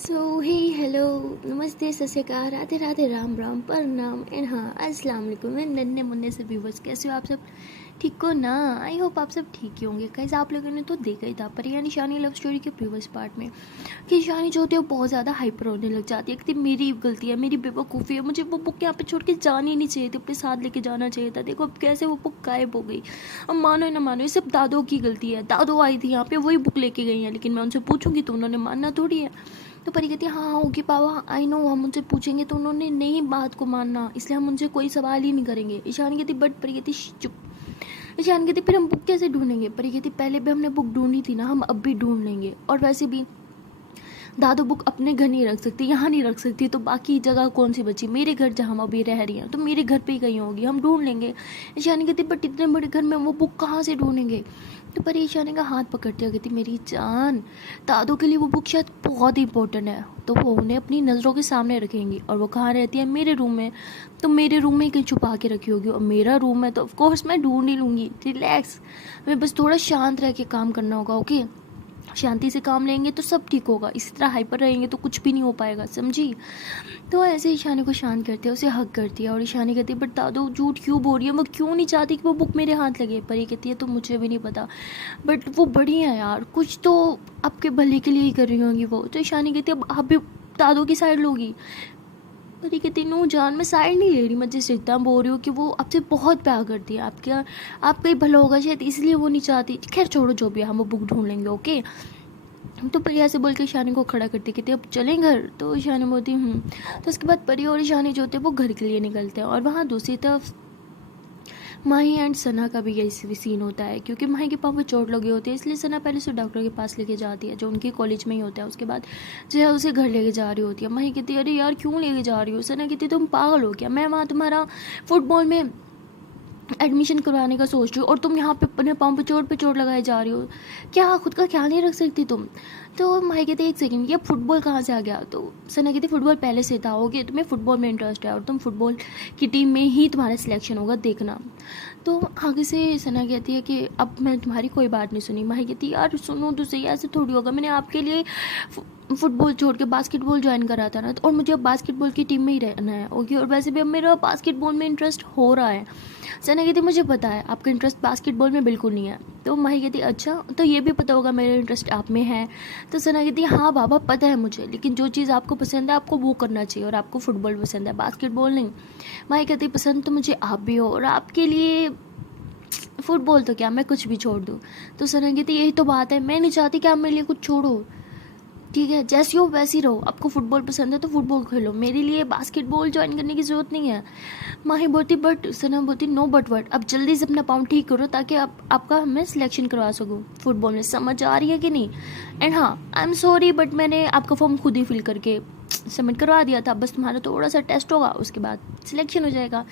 सो हे hello नमस्ते सत श्री अकाल राधे राधे राम राम प्रणाम एंड हाँ अस्सलाम वालेकुम मेरे नन्हे मुन्ने से व्यूवर्स कैसे हो आप सब ठीक हो ना। आई होप आप सब ठीक ही होंगे। गाइस आप लोगों ने तो देखा ही था परिया निशानी लव स्टोरी के प्रीवियस पार्ट में कि निशानी जो होती है वो बहुत ज़्यादा हाइपर होने लग जाती है कि मेरी गलती है, मेरी बेवकूफ़ी है, मुझे वो बुक यहाँ पे छोड़ के जानी नहीं चाहिए थी, अपने साथ लेके जाना चाहिए था। देखो अब कैसे वो बुक गायब हो गई। अब मानो या ना मानो ये सब दादो की गलती है। दादो आई थी यहाँ पे वही बुक लेके गई है, लेकिन मैं उनसे पूछूंगी तो उन्होंने मानना थोड़ी है। तो परी कहती है हाँ हाँ ओके पावा आई नो, हम उनसे पूछेंगे तो उन्होंने नहीं बात को मानना, इसलिए हम उनसे कोई सवाल ही नहीं करेंगे। ईशानी कहती बट परी कहती चुप। ईशानी कहती फिर हम बुक कैसे ढूंढेंगे। परी कहती पहले भी हमने बुक ढूंढी थी ना, हम अब भी ढूंढ लेंगे। और वैसे भी दादू बुक अपने घर नहीं रख सकती, यहाँ नहीं रख सकती, तो बाकी जगह कौन सी बची। मेरे घर जहाँ हम अभी रह रही हैं तो मेरे घर पे ही कहीं होगी, हम ढूंढ लेंगे। ईशानी कहती बट इतने बड़े घर में वो बुक कहाँ से ढूंढेंगे। तो पर ईशानी का हाथ पकड़ती है, कहती मेरी जान दादू के लिए वो बुक शायद बहुत इंपॉर्टेंट है, तो वो उन्हें अपनी नज़रों के सामने रखेंगी। और वो कहाँ रहती है, मेरे रूम में, तो मेरे रूम में ही कहीं छुपा के रखी होगी। और मेरा रूम है तो ऑफकोर्स मैं ढूंढ ही लूँगी। रिलैक्स, मैं बस थोड़ा शांत रह के काम करना होगा। ओके शांति से काम लेंगे तो सब ठीक होगा, इसी तरह हाइपर रहेंगे तो कुछ भी नहीं हो पाएगा, समझी। तो ऐसे ईशानी को शांत करते हैं, उसे हक करती है और ईशानी कहती है बट दादू झूठ क्यों बोल रही है, वो क्यों नहीं चाहती कि वो बुक मेरे हाथ लगे। पर ये कहती है तो मुझे भी नहीं पता, बट वो बड़ी है यार, कुछ तो आपके भले के लिए ही कर रही होंगी वो। तो ईशानी कहती है अब आप भी दादू की साइड लोगी। पर ये कहती नो जान मैं साइड नहीं ले रही, मैं जिस इतना बोल रही हूँ कि वो आपसे बहुत प्यार करती है, आपका ही भला होगा शायद इसलिए वो नहीं चाहती। खैर छोड़ो जो भी है, हम वो बुक ढूंढ लेंगे ओके। तो प्रिया से बोल के ईशानी को खड़ा करती कहती अब चलें घर। तो ईशानी बोलती तो उसके बाद परी और ईशानी जो होते हैं वो घर के लिए निकलते हैं। और वहाँ दूसरी तरफ माही एंड सना का भी यही सीन होता है, क्योंकि माही के पाँव में चोट लगी होती है, इसलिए सना पहले उसे डॉक्टर के पास लेके जाती है जो उनके कॉलेज में ही होता है। उसके बाद जो है उसे घर लेके जा रही होती है। माही कहती है अरे यार क्यों लेके जा रही हो। सना कहती तुम पागल हो क्या, मैं वहाँ तुम्हारा फुटबॉल में एडमिशन करवाने का सोच रही हो और तुम यहाँ पे अपने पाँव पे चोट लगाए जा रही हो, क्या खुद का ख्याल नहीं रख सकती तुम। तो माही कहते एक सेकंड ये फुटबॉल कहाँ से आ गया। तो सना कहती फुटबॉल पहले से था, ओके तुम्हें फुटबॉल में इंटरेस्ट है और तुम फुटबॉल की टीम में ही तुम्हारा सिलेक्शन होगा देखना। तो आगे से सना कहती है कि अब मैं तुम्हारी कोई बात नहीं सुनी। माही कहती यार सुनो तो सही, ऐसे थोड़ी होगा, मैंने आपके लिए फुटबॉल छोड़ के बास्केटबॉल ज्वाइन करा था ना, और मुझे अब बास्केटबॉल की टीम में ही रहना है ओके। और वैसे भी अब मेरा बास्केटबॉल में इंटरेस्ट हो रहा है। सना कहती मुझे पता है आपका इंटरेस्ट बास्केटबॉल में बिल्कुल नहीं है। तो माही कहती अच्छा तो ये भी पता होगा मेरा इंटरेस्ट आप में है। तो सना कहती हाँ बाबा पता है मुझे, लेकिन जो चीज़ आपको पसंद है आपको वो करना चाहिए, और आपको फुटबॉल पसंद है बास्केटबॉल नहीं। माही कहती पसंद तो मुझे आप भी हो, और आपके लिए फुटबॉल तो क्या मैं कुछ भी छोड़ दूँ। तो सना कहती यही तो बात है, मैं नहीं चाहती कि आप मेरे लिए कुछ छोड़ो, ठीक है जैसी हो वैसी रहो, आपको फुटबॉल पसंद है तो फुटबॉल खेलो, मेरे लिए बास्केटबॉल ज्वाइन करने की ज़रूरत नहीं है। माही बोलती बट सना बोलती नो बट वट, अब जल्दी से अपना पाँव ठीक करो ताकि आपका मैं सिलेक्शन करवा सकूँ फुटबॉल में, समझ आ रही है कि नहीं। एंड हाँ आई एम सॉरी बट मैंने आपका फॉर्म खुद ही फिल करके सबमिट करवा दिया था, बस तुम्हारा थोड़ा सा टेस्ट होगा उसके बाद सिलेक्शन हो जाएगा।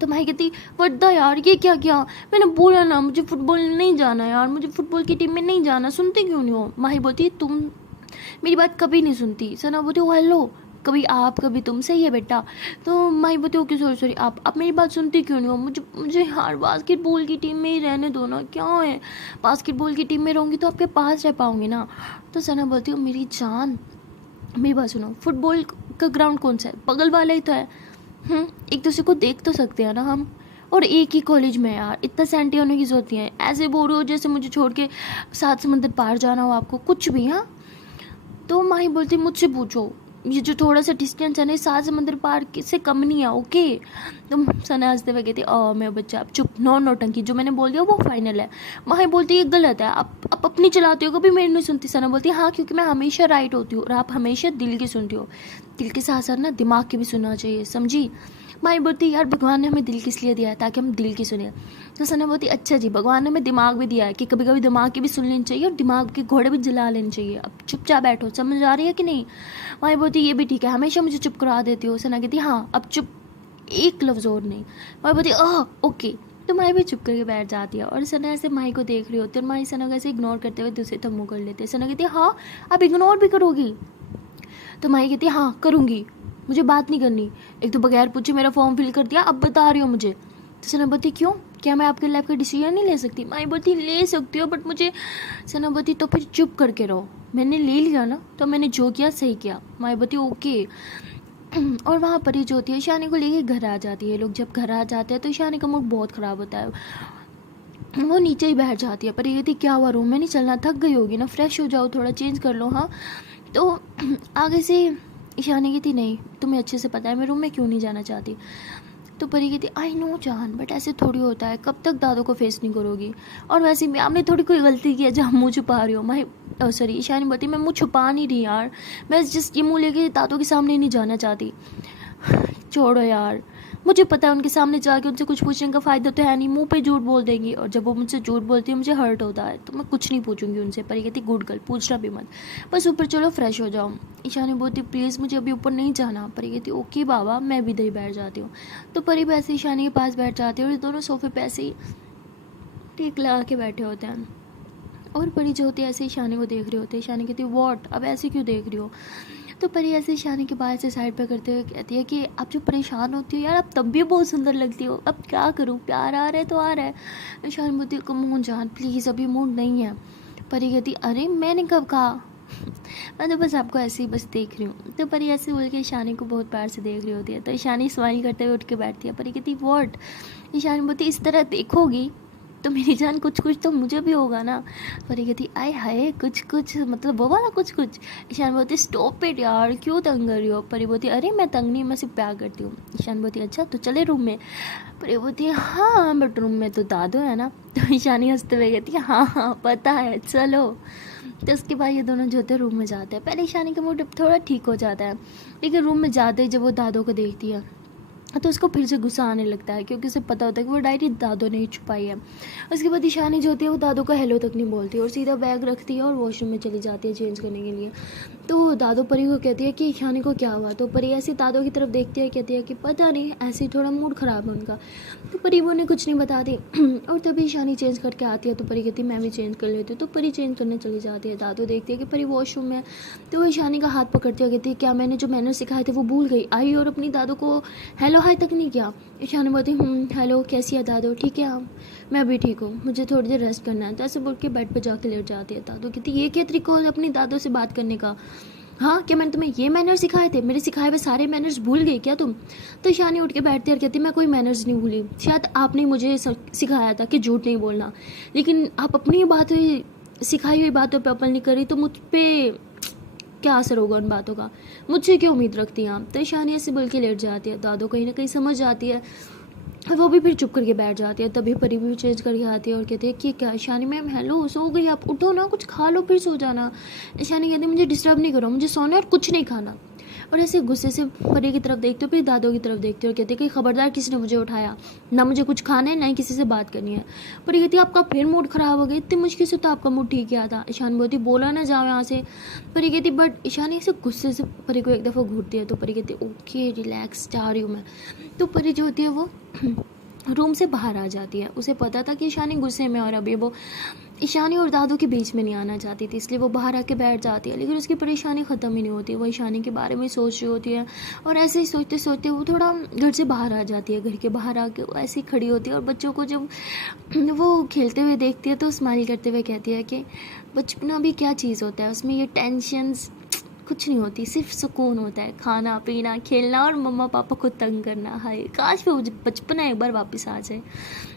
तो माही कहती वड्डा यार ये क्या किया, मैंने बोला ना मुझे फुटबॉल नहीं जाना यार, मुझे फुटबॉल की टीम में नहीं जाना, सुनते क्यों नहीं हो। माही बोलती तुम मेरी बात कभी नहीं सुनती। सना बोलती हेलो कभी आप कभी तुम, सही है बेटा। तो माही बोलती ओके सॉरी सॉरी आप मेरी बात सुनती क्यों नहीं हो, मुझे मुझे यार बास्केटबॉल की टीम में ही रहने दो ना, क्या है बास्केटबॉल की टीम में रहूँगी तो आपके पास रह पाऊँगी ना। तो सना बोलती हूँ मेरी जान मेरी बात सुनो, फुटबॉल का ग्राउंड कौन सा है, बगल वाला ही तो है, एक दूसरे को देख तो सकते हैं ना हम, और एक ही कॉलेज में यार इतना सेंटी होने की जरूरत नहीं है। ऐसे बोल रहे हो जैसे मुझे छोड़ के 7 समंदर पार जाना हो आपको कुछ भी। हाँ तो माही बोलती मुझसे पूछो, ये जो थोड़ा सा डिस्टेंस है ना 7 समंदर पार से कम नहीं है ओके। तो सना हंसते हुए कहती मैं बच्चा आप चुप, नो नौटंकी, जो मैंने बोल दिया वो फाइनल है। माही बोलती ये गलत है, आप अपनी चलाते हो कभी मेरी नहीं सुनती। सना बोलती हाँ क्योंकि मैं हमेशा राइट होती हूँ और आप हमेशा दिल की सुनती हो, दिल के साथ साथ ना दिमाग की भी सुनना चाहिए, समझी। माही बोलती यार भगवान ने हमें दिल किस लिए दिया है, ताकि हम दिल की सुने। तो सना बोलती अच्छा जी भगवान ने हमें दिमाग भी दिया है कि कभी कभी दिमाग की भी सुन लेनी चाहिए और दिमाग के घोड़े भी जला लेने चाहिए, अब चुपचाप बैठो, समझ आ रही है कि नहीं। माही बोलती ये भी ठीक है, हमेशा मुझे चुप करा देती हो। सना कहती हाँ अब चुप, एक लफ्ज और नहीं। माही बोलती ओके। तो माही भी चुप करके बैठ जाती है और सना ऐसे माही को देख रही होती है और माही सना को ऐसे इग्नोर करते हुए दूसरे तक मुँह कर लेते हैं। सना कहती है हाँ आप इग्नोर भी करोगी। तो माही कहती है हाँ करूँगी, मुझे बात नहीं करनी, एक तो बगैर पूछे मेरा फॉर्म फिल कर दिया अब बता रही हो मुझे। तो सना बोलती क्यों, क्या मैं आपके लाइफ का डिसीजन नहीं ले सकती। माही बोलती ले सकती हो बट मुझे। सना बोलती तो फिर चुप करके रहो, मैंने ले लिया ना, तो मैंने जो किया सही किया। मायावती ओके। और वहाँ पर ही जो होती है ईशानी को लेके घर आ जाती है। लोग जब घर आ जाते हैं तो ईशानी का मूड बहुत ख़राब होता है। वो नीचे ही बैठ जाती है। पर ये कहती क्या हुआ, रूम में नहीं चलना, थक गई होगी ना, फ्रेश हो जाओ, थोड़ा चेंज कर लो। हाँ, तो आगे से ईशानी कहती नहीं, तुम्हें अच्छे से पता है मैं रूम में क्यों नहीं जाना चाहती। तो परी कहती आई नो जान, बट ऐसे थोड़ी होता है, कब तक दादों को फेस नहीं करोगी। और वैसे भी आपने थोड़ी कोई गलती की है जहाँ मुँह छुपा रही हो। मैं सॉरी, ईशानी बोलती मैं मुँह छुपा नहीं रही यार, मैं जस्ट ये मुँह लेके दादों के सामने नहीं जाना चाहती। छोड़ो यार, मुझे पता है उनके सामने जाके उनसे कुछ पूछने का फ़ायदा तो है नहीं, मुंह पे झूठ बोल देंगी। और जब वो मुझसे झूठ बोलती है मुझे हर्ट होता है, तो मैं कुछ नहीं पूछूंगी उनसे। पर ये कहती गुड गर्ल, पूछना भी मत, बस ऊपर चलो फ्रेश हो जाओ। ईशानी बोलती प्लीज़ मुझे अभी ऊपर नहीं जाना। पर ये कहती ओके बाबा, मैं भी इधर ही बैठ जाती हूँ। तो परी भी ऐसे ईशानी के पास बैठ जाती है और ये दोनों सोफे पे ऐसे ही टेक लगा के बैठे होते हैं। और परी जो होती है ऐसे ईशानी को देख रही होती है। ईशानी कहती है वॉट, अब ऐसे क्यों देख रही हो। तो परी ऐसे ईशानी के बाल से साइड पे करते हुए कहती है कि आप जब परेशान होती हो यार, आप तब भी बहुत सुंदर लगती हो, अब क्या करूँ, प्यार आ रहा है तो आ रहा है। ईशानी बोलती है कम जान प्लीज़, अभी मूड नहीं है। परी कहती अरे मैंने कब कहा, मैं तो बस आपको ऐसे ही बस देख रही हूँ। तो परी ऐसे बोल के ईशानी को बहुत प्यार से देख रही होती है। तो ईशानी स्माइल करते हुए उठ के बैठती है। परी कहती वॉट। ईशानी बोलती इस तरह देखोगी तो मेरी जान कुछ कुछ तो मुझे भी होगा ना। परी कहती आय हाय कुछ कुछ मतलब वो वाला कुछ कुछ। ईशान बोलती स्टॉप इट यार, क्यों तंग कर रही हो। परी बोलती अरे मैं तंग नहीं, मैं सिर्फ प्यार करती हूँ। ईशान बोलती अच्छा तो चले रूम में। परी बोलती हाँ बट रूम में तो दादो है ना। तो ईशानी हंसते हुए कहती है हाँ हाँ पता है चलो। तो उसके बाद ये दोनों जो होते हैं रूम में जाते हैं। पहले ईशानी का मूड थोड़ा ठीक हो जाता है, लेकिन रूम में जाते ही जब वो दादो को देखती है तो उसको फिर से गुस्सा आने लगता है, क्योंकि उसे पता होता है कि वो डायरी दादो ने ही छुपाई है। उसके बाद ईशानी जो होती है वो दादो को हेलो तक नहीं बोलती और सीधा बैग रखती है और वॉशरूम में चली जाती है चेंज करने के लिए। तो दादो परी को कहती है कि ईशानी को क्या हुआ। तो परी ऐसी दादो की तरफ देखती है, कहती है कि पता नहीं ऐसे ही थोड़ा मूड ख़राब है उनका। तो परी वो उन्हें कुछ नहीं बताती। और तभी ईशानी चेंज करके आती है तो परी कहती है मैं भी चेंज कर लेती हूँ। तो परी चेंज करने चली जाती है। दादो देखती है कि परी वॉशरूम में। तो वो ईशानी का हाथ पकड़ती है, कहती है क्या मैंने जो मैनर सिखाए थे वो भूल गई, आई और अपनी दादो को हेलो हाय तक नहीं किया। ईशानी बोलती हेलो कैसी है दादो, ठीक है आप, मैं भी ठीक हूँ, मुझे थोड़ी देर रेस्ट करना है। तो ऐसे बोल के बेड पे जाके लेट जाती है। दादो कहती ये क्या तरीका है अपनी दादो से बात करने का, हाँ क्या मैंने तुम्हें ये मैनर्स सिखाए थे, मेरे सिखाए हुए सारे मैनर्स भूल गई क्या तुम। तो ईशानी उठ के बैठती है और कहती मैं कोई मैनर्स नहीं भूली, शायद आपने मुझे सिखाया था कि झूठ नहीं बोलना, लेकिन आप अपनी बात सिखाई हुई बातों पर अमल नहीं करी तो मुझ पर क्या असर होगा उन बातों का, मुझसे क्यों उम्मीद रखती हैं आप। तो ईशानी ऐसे बोल के लेट जाती है। दादो कहीं ना कहीं समझ जाती है, वो भी फिर चुप करके बैठ जाती है। तभी परी भी चेंज करके आती है और कहती है कि क्या ईशानी मैम हेलो, सो गई आप, उठो ना, कुछ खा लो फिर सो जाना। ईशानी कहती है मुझे डिस्टर्ब नहीं करो, मुझे सोना है और कुछ नहीं खाना। और ऐसे गुस्से से परी की तरफ देखते हो, फिर दादो की तरफ देखते हो और कहते हैं कि खबरदार किसी ने मुझे उठाया, ना मुझे कुछ खाना है ना ही किसी से बात करनी है। परी कहती है आपका फिर मूड ख़राब हो गया, इतनी मुश्किल से तो आपका मूड ठीक किया था। ईशानी बोलती बोला ना जाओ यहाँ से। परी कहती बट ईशानी ऐसे गुस्से से परी को एक दफ़ा घूरती है। तो परी कहती है ओके रिलैक्स, जा रही हूँ मैं। तो परी जो होती है वो रूम से बाहर आ जाती है। उसे पता था कि ईशानी गुस्से में और अभी वो ईशानी और दादू के बीच में नहीं आना चाहती थी, इसलिए वो बाहर आके बैठ जाती है। लेकिन उसकी परेशानी ख़त्म ही नहीं होती, वो ईशानी के बारे में सोच रही होती है। और ऐसे ही सोचते सोचते वो थोड़ा घर से बाहर आ जाती है। घर के बाहर आके वो ऐसे ही खड़ी होती है और बच्चों को जब वो खेलते हुए देखती है तो स्माइल करते हुए कहती है कि बचपना भी क्या चीज़ होता है, उसमें ये टेंशन्स कुछ नहीं होती, सिर्फ सुकून होता है, खाना पीना खेलना और मम्मा पापा को तंग करना। हाय काश वो बचपना एक बार वापस आ जाए।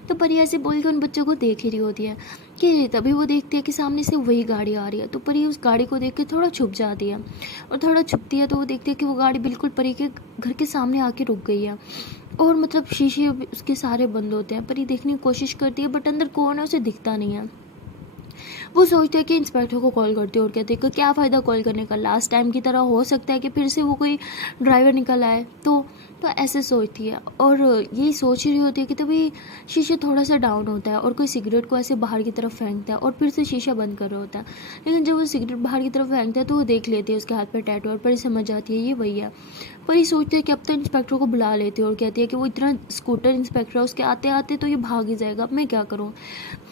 तो परी ऐसे बोल के उन बच्चों को देख ही रही होती है कि तभी वो देखती है कि सामने से वही गाड़ी आ रही है। तो परी उस गाड़ी को देख के थोड़ा छुप जाती है और थोड़ा छुपती है तो वो देखती है कि वो गाड़ी बिल्कुल परी के घर के सामने आके रुक गई है और मतलब शीशे उसके सारे बंद होते हैं। परी देखने की कोशिश करती है बट अंदर कौन है उसे दिखता नहीं है। वो सोचते हैं कि इंस्पेक्टर को कॉल करते हैं और कहते हैं कि क्या फ़ायदा कॉल करने का, लास्ट टाइम की तरह हो सकता है कि फिर से वो कोई ड्राइवर निकल आए। तो ऐसे सोचती है और यही सोच रही होती है कि तभी शीशा थोड़ा सा डाउन होता है और कोई सिगरेट को ऐसे बाहर की तरफ फेंकता है और फिर से शीशा बंद कर रहा होता है। लेकिन जब वो सिगरेट बाहर की तरफ फेंकता है तो वो देख लेती है उसके हाथ पर टैटू और परी समझ जाती है ये वही है। परी सोचती है कि अब तो इंस्पेक्टर को बुला लेती है और कहती है कि वो इतना स्कूटर इंस्पेक्टर है, उसके आते आते तो ये भाग ही जाएगा, अब मैं क्या करूँ।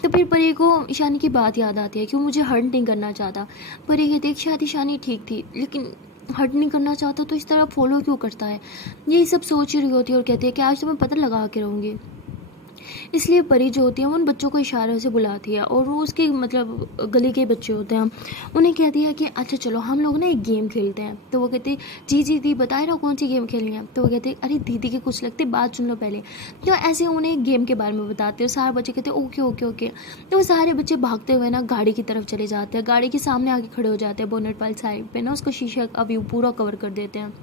तो फिर परी को ईशानी की बात याद आती है कि वो मुझे हर्ट नहीं करना चाहता। परी कहती है कि शायद ईशानी ठीक थी, लेकिन हर्ट नहीं करना चाहता तो इस तरह फॉलो क्यों करता है। यही सब सोच रही होती है और कहती है कि आज तो मैं पता लगा के रहूँगी। इसलिए परी जो होती है वो उन बच्चों को इशारों से बुलाती है और वो उसके मतलब गली के बच्चे होते हैं, उन्हें कहती है कि अच्छा चलो हम लोग ना एक गेम खेलते हैं। तो वो कहते जी जी दी बताए रहो कौन सी गेम खेलनी है। तो वो कहते अरे दीदी के कुछ लगते बात सुन लो पहले। तो ऐसे उन्हें एक गेम के बारे में बताते हैं, सारे बच्चे कहते ओके ओके ओके। तो वो सारे बच्चे भागते हुए ना गाड़ी की तरफ चले जाते हैं, गाड़ी के सामने आके खड़े हो जाते हैं, बोनेट वाली साइड पे ना उसको शीशा का व्यू पूरा कवर कर देते हैं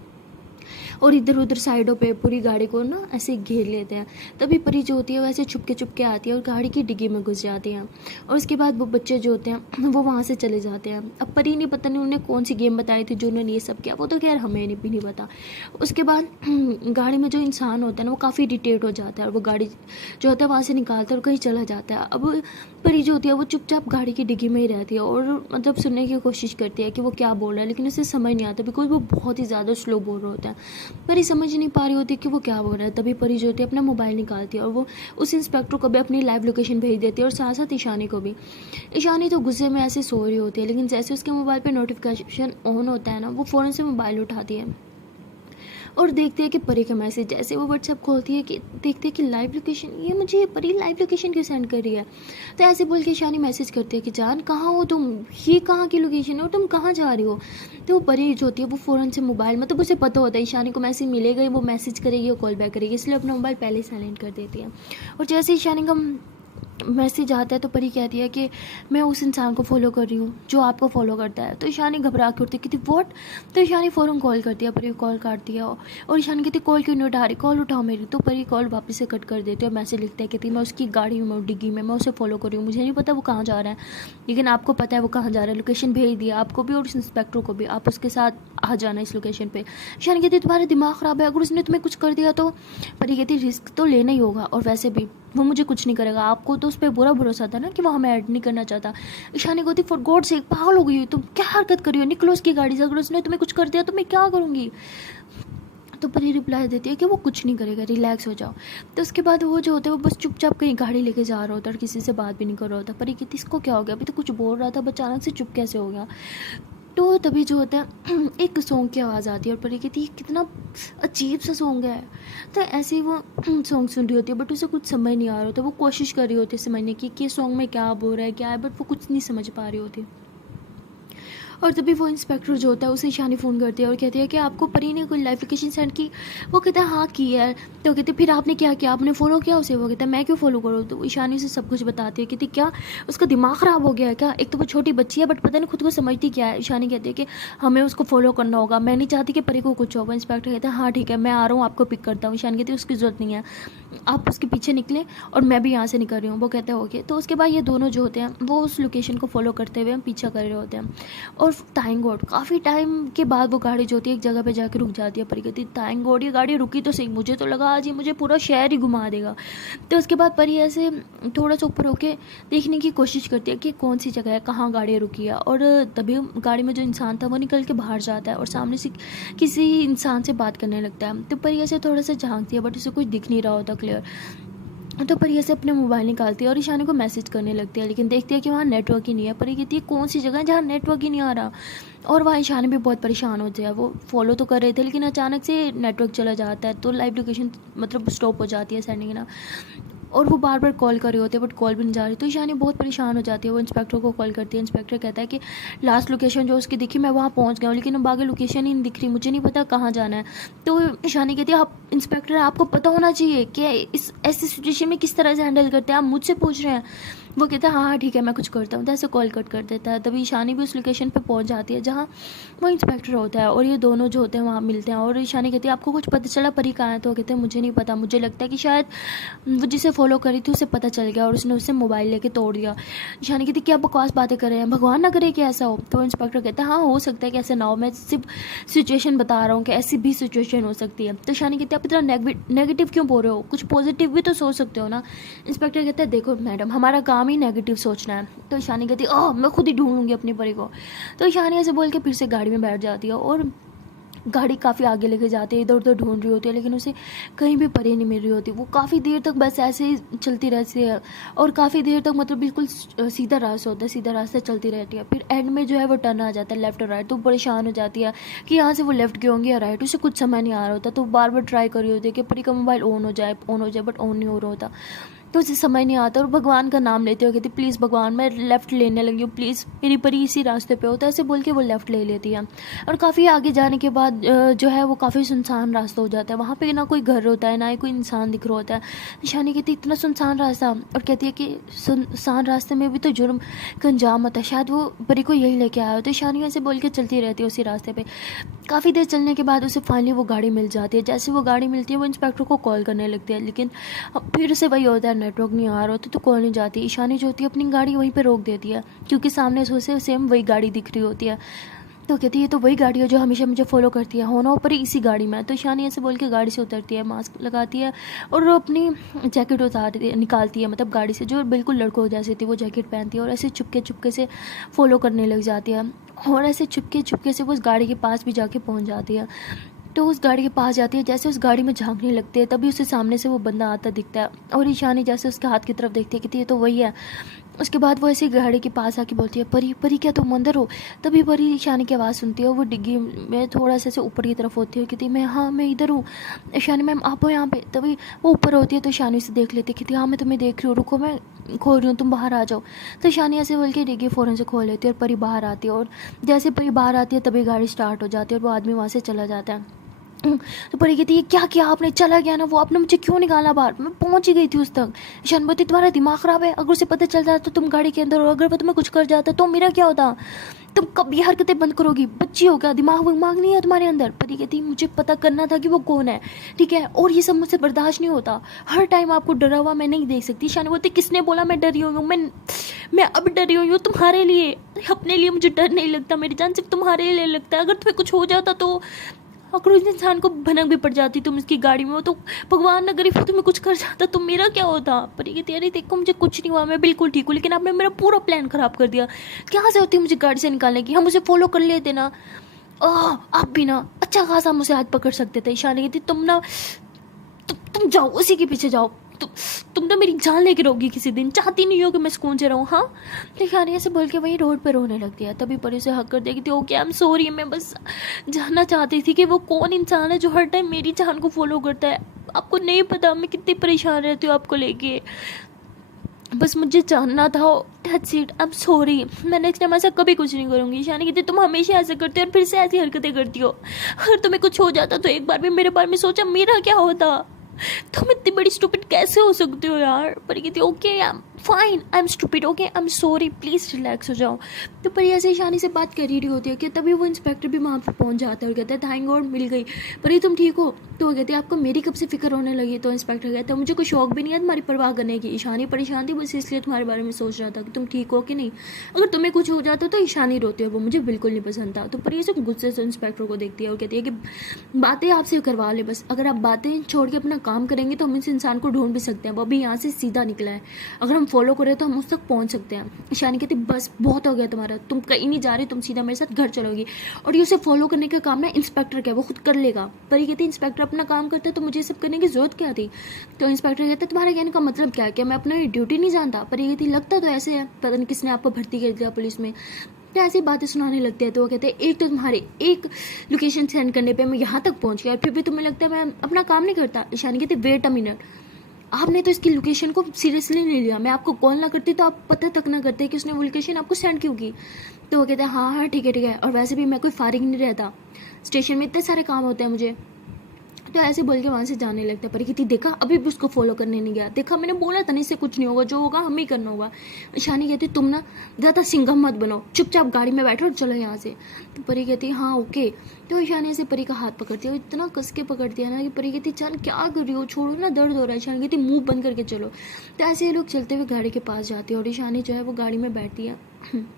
और इधर उधर साइडों पे पूरी गाड़ी को ना ऐसे घेर लेते हैं। तभी परी जो होती है वो ऐसे छुपके आती है और गाड़ी की डिग्गी में घुस जाती हैं और उसके बाद वो बच्चे जो होते हैं वो वहाँ से चले जाते हैं। अब परी ने पता नहीं उन्हें कौन सी गेम बताई थी जो उन्होंने ये सब किया, वो तो खैर हमें भी नहीं पता। उसके बाद गाड़ी में जो इंसान होता है ना वो काफ़ी इरिटेट हो जाता है और वो गाड़ी जो होता है वहाँ से निकालता है और कहीं चला जाता है। अब परी जो होती है वो चुपचाप गाड़ी की डिग्गी में ही रहती है और मतलब सुनने की कोशिश करती है कि वो क्या बोल रहा है, लेकिन उसे समझ नहीं आता बिकॉज वो बहुत ही ज़्यादा स्लो बोल रहा होता है। परी समझ नहीं पा रही होती कि वो क्या बोल रहा है। तभी परी जो होती है अपना मोबाइल निकालती है और वो उस इंस्पेक्टर को भी अपनी लाइव लोकेशन भेज देती है और साथ साथ ईशानी को भी। ईशानी तो गुस्से में ऐसे सो रही होती है, लेकिन जैसे उसके मोबाइल पे नोटिफिकेशन ऑन होता है ना वो फ़ौरन से मोबाइल उठाती है और देखते हैं कि परी का मैसेज। जैसे वो व्हाट्सएप खोलती है कि देखते हैं कि लाइव लोकेशन, ये मुझे परी लाइव लोकेशन क्यों सेंड कर रही है। तो ऐसे बोल के ईशानी मैसेज करती है कि जान कहाँ हो तुम, ये कहाँ की लोकेशन है और तुम कहाँ जा रही हो। तो वो परी जो होती है वो फ़ौरन से मोबाइल, मतलब उसे पता होता है ईशानी को मैसेज मिलेगा ही, वो मैसेज करेगी और कॉल बैक करेगी, इसलिए अपना मोबाइल पहले साइलेंट कर देती है। और जैसे ईशानी का मैसेज आता है तो परी कहती है कि मैं उस इंसान को फॉलो कर रही हूँ जो आपको फॉलो करता है। तो ईशानी घबरा के उठती कहती व्हाट। तो ईशानी फ़ौरन कॉल करती है, परी कॉल काटती है और ईशानी कहती कॉल क्यों नहीं उठा रही, कॉल उठाओ मेरी। तो परी कॉल वापस से कट कर देती है और मैसेज लिखता है कहती मैं उसकी गाड़ी में डिग्गी में, मैं उसे फॉलो कर रही हूँ, मुझे नहीं पता वो कहाँ जा रहा है, लेकिन आपको पता है वो कहाँ जा रहा है, लोकेशन भेज दिया आपको भी और उस इंस्पेक्टर को भी, आप उसके साथ आ जाना इस लोकेशन पर। ईशानी कहती तुम्हारा दिमाग ख़राब है, अगर उसने तुम्हें कुछ कर दिया तो। परी कहती रिस्क तो लेना ही होगा और वैसे भी वो मुझे कुछ नहीं करेगा, आपको तो उस पर बुरा भरोसा था ना कि वो हमें ऐड नहीं करना चाहता। ईशानी को थी फॉर गॉड से पागल हो गई हो तुम, क्या हरकत करी हो, निकलो उसकी गाड़ी से, अगर उसने तुम्हें कुछ कर दिया तो मैं क्या करूँगी। तो परी रिप्लाई देती है कि वो कुछ नहीं करेगा, रिलैक्स हो जाओ। तो उसके बाद वो जो होता है वो बस चुपचाप कहीं गाड़ी लेके जा रहा होता है और किसी से बात भी नहीं कर रहा होता। परी कहती इसको क्या हो गया, अभी तो कुछ बोल रहा था अचानक से चुप कैसे हो गया। तो तभी जो होता है एक सॉन्ग की आवाज़ आती है और परी कहती है कितना अजीब सा सॉन्ग है। तो ऐसे ही वो सॉन्ग सुन रही होती है बट उसे कुछ समझ नहीं आ रहा होता, वो कोशिश कर रही होती है समझने की कि सॉन्ग में क्या बोल रहा है क्या है, बट वो कुछ नहीं समझ पा रही होती। और तभी वो इंस्पेक्टर जो होता है उसे ईशानी फ़ोन करती है और कहती है कि आपको परी ने कोई लाइव लोकेशन सेंड की। वो कहता है हाँ की है। तो कहते फिर आपने क्या किया, आपने फॉलो किया उसे। वो कहता है मैं क्यों फॉलो करूँ। तो ईशानी उसे सब कुछ बताती है, कहती क्या उसका दिमाग ख़राब हो गया है क्या, एक तो वो छोटी बच्ची है बट पता नहीं खुद को समझती क्या है। ईशानी कहती है कि हमें उसको फॉलो करना होगा, मैं नहीं चाहती कि परी को कुछ हो। इंस्पेक्टर कहता है हाँ ठीक है मैं आ रहा हूँ आपको पिक करता हूँ। ईशानी कहती है उसकी ज़रूरत नहीं है, आप उसके पीछे निकलें और मैं भी यहाँ से निकल रही हूँ। वो कहते हैं ओके। तो उसके बाद ये दोनों जो होते हैं वो उस लोकेशन को फॉलो करते हुए पीछा कर रहे होते हैं और थैंक गॉड काफ़ी टाइम के बाद वो गाड़ी जो होती है एक जगह पे जाकर रुक जाती है। परी कहती थैंक गॉड ये गाड़ी रुकी तो सही, मुझे तो लगा आज ये मुझे पूरा शहर ही घुमा देगा। तो उसके बाद परी ऐसे थोड़ा सा ऊपर होके देखने की कोशिश करती है कि कौन सी जगह है, कहाँ गाड़ी रुकी है। और तभी गाड़ी में जो इंसान था वो निकल के बाहर जाता है और सामने से किसी इंसान से बात करने लगता है। तो परी ऐसे थोड़ा सा झांकती है बट उसे कुछ दिख नहीं रहा होता क्लियर। तो परी ऐसे अपने मोबाइल निकालती है और ईशानी को मैसेज करने लगती है, लेकिन देखती है कि वहाँ नेटवर्क ही नहीं है। परी कहती है कौन सी जगह है जहाँ नेटवर्क ही नहीं आ रहा। और वहाँ ईशानी भी बहुत परेशान होती है, वो फॉलो तो कर रहे थे लेकिन अचानक से नेटवर्क चला जाता है तो लाइव लोकेशन मतलब स्टॉप हो जाती है सेंडिंग ना, और वो बार बार कॉल कर रही होती है बट कॉल भी नहीं जा रही। तो ईशानी बहुत परेशान हो जाती है, वो इंस्पेक्टर को कॉल करती है। इंस्पेक्टर कहता है कि लास्ट लोकेशन जो उसकी दिखी मैं वहाँ पहुँच गया हूँ लेकिन अब आगे लोकेशन ही नहीं दिख रही, मुझे नहीं पता कहाँ जाना है। तो ईशानी कहती है आप इंस्पेक्टर आपको पता होना चाहिए कि इस ऐसी सिचुएशन में किस तरह से हैंडल करते हैं, आप मुझसे पूछ रहे हैं। वो कहता है हाँ हाँ ठीक है मैं कुछ करता हूँ। तो ऐसे कॉल कट कर देता है। तभी ईशानी भी उस लोकेशन पे पहुँच जाती है जहाँ वो इंस्पेक्टर होता है और ये दोनों जो होते हैं वहाँ मिलते हैं। और ईशानी कहती है आपको कुछ पता चला परी कहाँ है। तो वो कहते हैं मुझे नहीं पता, मुझे लगता है कि शायद वो जिसे फॉलो करी थी उसे पता चल गया और उसने उससे मोबाइल लेके तोड़ दिया। ईशानी कहती क्या बकवास बातें कर रहे हैं, भगवान ना करे कि ऐसा हो। तो इंस्पेक्टर कहता है हाँ हो सकता है कि ऐसा ना हो, मैं सिर्फ सिचुएशन बता रहा हूँ कि ऐसी भी सिचुएशन हो सकती है। तो ईशानी कहती है आप इतना नेगेटिव क्यों बोल रहे हो, कुछ पॉजिटिव भी तो सोच सकते हो ना। इंस्पेक्टर कहता है देखो मैडम हमारा काम ही नेगेटिव सोचना है। तो ईशानी कहती है ओह मैं खुद ही ढूंढ लूँगी अपनी परी को। तो ईशानी ऐसे बोल के फिर से गाड़ी में बैठ जाती है और गाड़ी काफ़ी आगे लेके जाते हैं, इधर उधर ढूंढ रही होती है लेकिन उसे कहीं भी परी नहीं मिल रही होती। वो काफ़ी देर तक बस ऐसे ही चलती रहती है और काफ़ी देर तक मतलब बिल्कुल सीधा रास्ता होता है, सीधा रास्ता चलती रहती है। फिर एंड में जो है वो टर्न आ जाता है लेफ्ट और राइट। तो परेशान हो जाती है कि यहाँ से वो लेफ्ट गए होंगे या राइट, उसे कुछ समझ नहीं आ रहा होता। तो बार बार ट्राई कर रही होती है कि परी का मोबाइल ऑन हो जाए बट ऑन नहीं हो रहा होता। तो उसे समझ नहीं आता और भगवान का नाम लेते हो, कहती प्लीज़ भगवान मैं लेफ़्ट लेने लगी हूँ, प्लीज़ मेरी परी इसी रास्ते पे होता है, ऐसे बोल के वो लेफ़्ट ले लेती है। और काफ़ी आगे जाने के बाद जो है वो काफ़ी सुनसान रास्ता हो जाता है, वहाँ पे ना कोई घर होता है ना ही कोई इंसान दिख रहा होता है। ईशानी कहती इतना सुनसान रास्ता, और कहती है कि सुनसान रास्ते में भी तो जुर्म का अंजाम होता है, शायद वो परी को यही लेके आया हो। तो ईशानी ऐसे बोल के चलती रहती है उसी रास्ते पे। काफ़ी देर चलने के बाद उसे फाइनली वो गाड़ी मिल जाती है। जैसे वो गाड़ी मिलती है वो इंस्पेक्टर को कॉल करने लगती है, लेकिन फिर से वही होता है, नेटवर्क नहीं आ रहा होता तो कॉल नहीं जाती। ईशानी जो होती है अपनी गाड़ी वहीं पे रोक देती है, क्योंकि सामने से उसे सेम वही गाड़ी दिख रही होती है। तो कहती है तो वही गाड़ी है जो हमेशा मुझे फॉलो करती है, होना ऊपर ही इसी गाड़ी में। तो ईशानी ऐसे बोल के गाड़ी से उतरती है, मास्क लगाती है और अपनी जैकेट निकालती है, मतलब गाड़ी से, जो बिल्कुल लड़कों जैसी थी वो जैकेट पहनती है, और ऐसे चुपके चुपके से फॉलो करने लग जाती है, और ऐसे चुपके चुपके से वो उस गाड़ी के पास भी जाके पहुंच जाती है। तो उस गाड़ी के पास जाती है, जैसे उस गाड़ी में झांकने लगती है तभी उसे सामने से वो बंदा आता दिखता है, और ईशानी जैसे उसके हाथ की तरफ देखती है कि ये तो वही है। उसके बाद वो ऐसी गाड़ी के पास आके बोलती है परी परी क्या तुम अंदर हो। तभी परी ईशानी की आवाज़ सुनती है और वो डिग्गी में थोड़ा सा ऊपर की तरफ होती है, कहती मैं हाँ मैं इधर हूँ ईशानी मैम आप हो यहाँ पे। तभी वो ऊपर होती है तो ईशानी से देख लेती है, कहती हाँ मैं तुम्हें देख रही हूँ, रुको मैं खोल रही हूँ तुम बाहर आ जाओ। तो ईशानी ऐसे बोल के डिग्गी फ़ौरन से खोल लेती है और परी बाहर आती है, और जैसे परी बाहर आती है तभी गाड़ी स्टार्ट हो जाती है और वो आदमी वहाँ से चला जाता है। तो परी कहती है क्या किया आपने, चला गया ना वो, आपने मुझे क्यों निकाला बाहर, मैं पहुंच ही गई थी उस तक। ईशान बोलती तुम्हारा दिमाग खराब है, अगर उसे पता चल जाता तो तुम गाड़ी के अंदर हो, अगर वो तुम्हें कुछ कर जाता तो मेरा क्या होता, तुम कब ये हरकतें बंद करोगी, बच्ची हो क्या, दिमाग विमाग नहीं है तुम्हारे अंदर। परी कहती मुझे पता करना था कि वो कौन है, ठीक है, और ये सब मुझसे बर्दाश्त नहीं होता, हर टाइम आपको डरा हुआ मैं नहीं देख सकती। ईशान बोलती किसने बोला मैं डरी हुई हूँ, मैं अब डरी हुई हूँ तुम्हारे लिए, अपने लिए मुझे डर नहीं लगता, मेरी जान सिर्फ तुम्हारे लिए लगता है, अगर तुम्हें कुछ हो जाता तो, अगर उस इंसान को भनक भी पड़ जाती तुम इसकी गाड़ी में हो तो भगवान अगर तुम्हें कुछ कर जाता तो मेरा क्या होता। पर ये तेरी देखो मुझे कुछ नहीं हुआ, मैं बिल्कुल ठीक हूँ, लेकिन आपने मेरा पूरा प्लान खराब कर दिया, क्या से होती मुझे गाड़ी से निकालने की, हम उसे फॉलो कर लेते ना, आप भी ना अच्छा खासा मुझे हाथ पकड़ सकते थे। ईशानी कहती तुम ना तुम जाओ उसी के पीछे जाओ, तुम तो मेरी जान लेके रहोगी किसी दिन, चाहती नहीं हो कि मैं सुकून से रहूँ। हाँ लेकिन ऐसे बोल के वही रोड पर रोने लगती है। तभी परी से हक कर देगी थी ओके आई एम सॉरी, मैं बस जानना चाहती थी कि वो कौन इंसान है जो हर टाइम मेरी जान को फॉलो करता है, आपको नहीं पता मैं कितनी परेशान रहती हूँ आपको लेके, बस मुझे जानना था, that's it, I am sorry, मैं नेक्स्ट टाइम ऐसा कभी कुछ नहीं करूँगी। ईशानी कहती तुम हमेशा ऐसे करती हो और फिर से ऐसी हरकतें करती हो, अगर तुम्हें कुछ हो जाता तो एक बार भी मेरे बारे में सोचा मेरा क्या होता, तुम इतनी बड़ी स्टूपिड कैसे हो सकते हो यार। परी कहती okay I am fine, I am stupid, okay I am sorry, please relax हो जाओ। तो परी ऐसे ईशानी से बात कर ही रही होती है कि तभी वो इंस्पेक्टर भी वहाँ पर पहुँच जाता है और कहता है थैंक गॉड मिल गई, परी तुम ठीक हो। तो वो कहती है आपको मेरी कब से फिक्र होने लगी। तो इंस्पेक्टर कहता है मुझे कोई शौक भी नहीं है तुम्हारी परवाह करने की, ईशानी परेशान थी बस इसलिए तुम्हारे बारे में सोच रहा था कि तुम ठीक हो कि नहीं, अगर तुम्हें कुछ हो जाता तो ईशानी रोती है, वो मुझे बिल्कुल नहीं पसंद था। तो परी ऐसे गुस्से से इंस्पेक्टर को देखती है और कहती है कि बातें आपसे करवा ले बस, अगर आप बातें छोड़ के अपना काम करेंगे तो हम इस इंसान को ढूंढ भी सकते हैं, वो अभी यहाँ से सीधा निकला है, अगर हम फॉलो करें तो हम उस तक पहुँच सकते हैं। ईशानी कहती बस बहुत हो गया तुम्हारा, तुम कहीं नहीं जा रहे, तुम सीधा मेरे साथ घर चलोगी, और ये उसे फॉलो करने का काम ना इंस्पेक्टर का है, वो खुद कर लेगा। परी कहती इंस्पेक्टर अपना काम करता है तो मुझे सब करने की जरूरत क्या थी। तो इंस्पेक्टर कहता है तुम्हारे कहने का मतलब क्या है, क्या मैं अपना ड्यूटी नहीं जानता। परी कहती लगता तो ऐसे है, पता नहीं किसने आपको भर्ती कर दिया पुलिस में, तो ऐसी बातें सुनाने लगते हैं। तो वो कहते हैं एक तो तुम्हारे एक लोकेशन सेंड करने पे मैं यहाँ तक पहुँच गया और फिर भी तुम्हें लगता है मैं अपना काम नहीं करता। ईशानी कहती वेट अ मिनट, आपने तो इसकी लोकेशन को सीरियसली नहीं लिया, मैं आपको कॉल ना करती तो आप पता तक ना करते कि उसने वो लोकेशन आपको सेंड क्यों की। तो वो कहते हैं हाँ हाँ ठीक है, और वैसे भी मैं कोई फारिग नहीं रहता, स्टेशन में इतने सारे काम होते हैं मुझे। तो ऐसे बोल के वहाँ से जाने लगता है। परी कहती देखा अभी भी उसको फॉलो करने नहीं गया, देखा मैंने बोला था नहीं इससे कुछ नहीं होगा, जो होगा हम ही करना होगा। ईशानी कहती तुम ना ज़्यादा सिंघम मत बनो, चुपचाप गाड़ी में बैठो और चलो यहाँ से। तो परी कहती हाँ ओके। तो ईशानी से परी का हाथ पकड़ती है और इतना कस के पकड़ती है ना कि परी कहती चल क्या कर रही हो, छोड़ो ना दर्द हो रहा है। ईशानी कहती मुँह बंद करके चलो। तो ऐसे ये लोग चलते हुए गाड़ी के पास जाते हैं और ईशानी जो है वो गाड़ी में बैठती है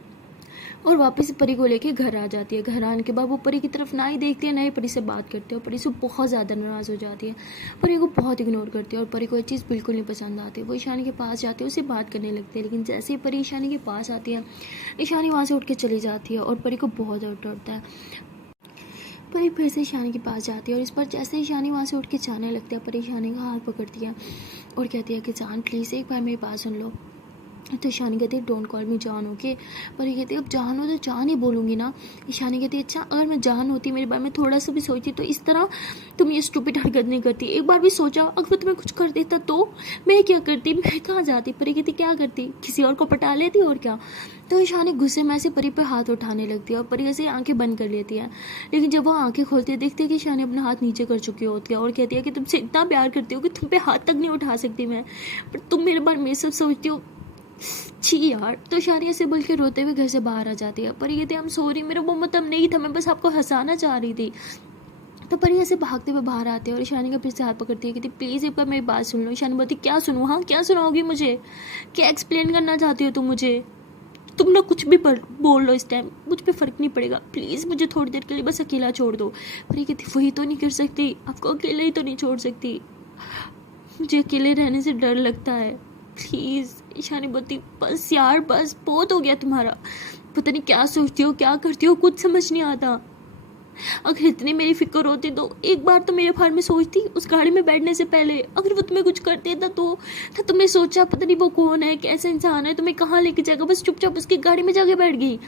और वापस परी को लेके घर आ जाती है। घर आने के बाद वो परी की तरफ ना ही देखती है ना ही परी से बात करती है, और परी से बहुत ज़्यादा नाराज़ हो जाती है, परी को बहुत इग्नोर करती है और परी को ये चीज़ बिल्कुल नहीं पसंद आती। वो ईशानी के पास जाती है, उससे बात करने लगती है, लेकिन जैसे ही परी ईशानी के पास आती है ईशानी वहाँ से उठ के चली जाती है और परी को बहुत डर डरता है। परी फिर से ईशानी के पास जाती है और इस पर जैसे ईशानी वहाँ से उठ के जाने लगती है परी ईशानी का हाथ पकड़ती है और कहती है कि जान प्लीज़ एक बार मेरी बात सुन लो, तो ईशानी कहती है डोंट कॉल मी जान, ओके। पर ये कहती है अब जान हो तो जान ही बोलूँगी ना। ईशानी कहती है अच्छा अगर मैं जान होती, मेरे बारे में थोड़ा सा भी सोचती तो इस तरह तुम ये स्टूपिड हरकत नहीं करती। एक बार भी सोचा अगर मैं तुम्हें कुछ कर देता तो मैं क्या करती, मैं कहाँ जाती। पर ये कहती क्या करती, किसी और को पटा लेती और क्या। तो ईशानी गुस्से में ऐसे परी पे हाथ उठाने लगती है और परी ऐसे आंखें बंद कर लेती है। लेकिन जब वो आंखें खोलती है देखती है कि ईशानी अपना हाथ नीचे कर चुकी होती है और कहती है कि तुमसे इतना प्यार करती हो कि तुम पे हाथ तक नहीं उठा सकती मैं, पर तुम मेरे बारे में सब सोचती हो, छी यार। तो ईशानी ऐसे बोल के रोते हुए घर से बाहर आ जाती है। पर ये थे हम सॉरी, मेरा वो मतलब नहीं था, मैं बस आपको हंसाना चाह रही थी। तो परी ऐसे भागते हुए बाहर आते हैं और ईशानी का फिर से हाथ पकड़ती है, कहती प्लीज़ एक बार मेरी बात सुन लो। ईशानी बोलती क्या सुनूँ, हाँ क्या सुनाओगी मुझे, क्या एक्सप्लेन करना चाहती हो तुम मुझे, तुम ना कुछ भी बोल लो इस टाइम, मुझ पे फ़र्क नहीं पड़ेगा, प्लीज़ मुझे थोड़ी देर के लिए बस अकेला छोड़ दो। पर ये कहती वही तो नहीं कर सकती, आपको अकेले ही तो नहीं छोड़ सकती, मुझे अकेले रहने से डर लगता है, प्लीज़। ईशानी बोलती बस यार बस बहुत हो गया तुम्हारा, पता नहीं क्या सोचती हो क्या करती हो, कुछ समझ नहीं आता। अगर इतनी मेरी फिक्र होती तो एक बार तो मेरे बारे में सोचती उस गाड़ी में बैठने से पहले, अगर वो तुम्हें कुछ कर देता तो तुमने सोचा पता नहीं वो कौन है, कैसा इंसान है, तुम्हें कहाँ लेके जाएगा, बस चुपचाप उसकी गाड़ी में जाके बैठ गई।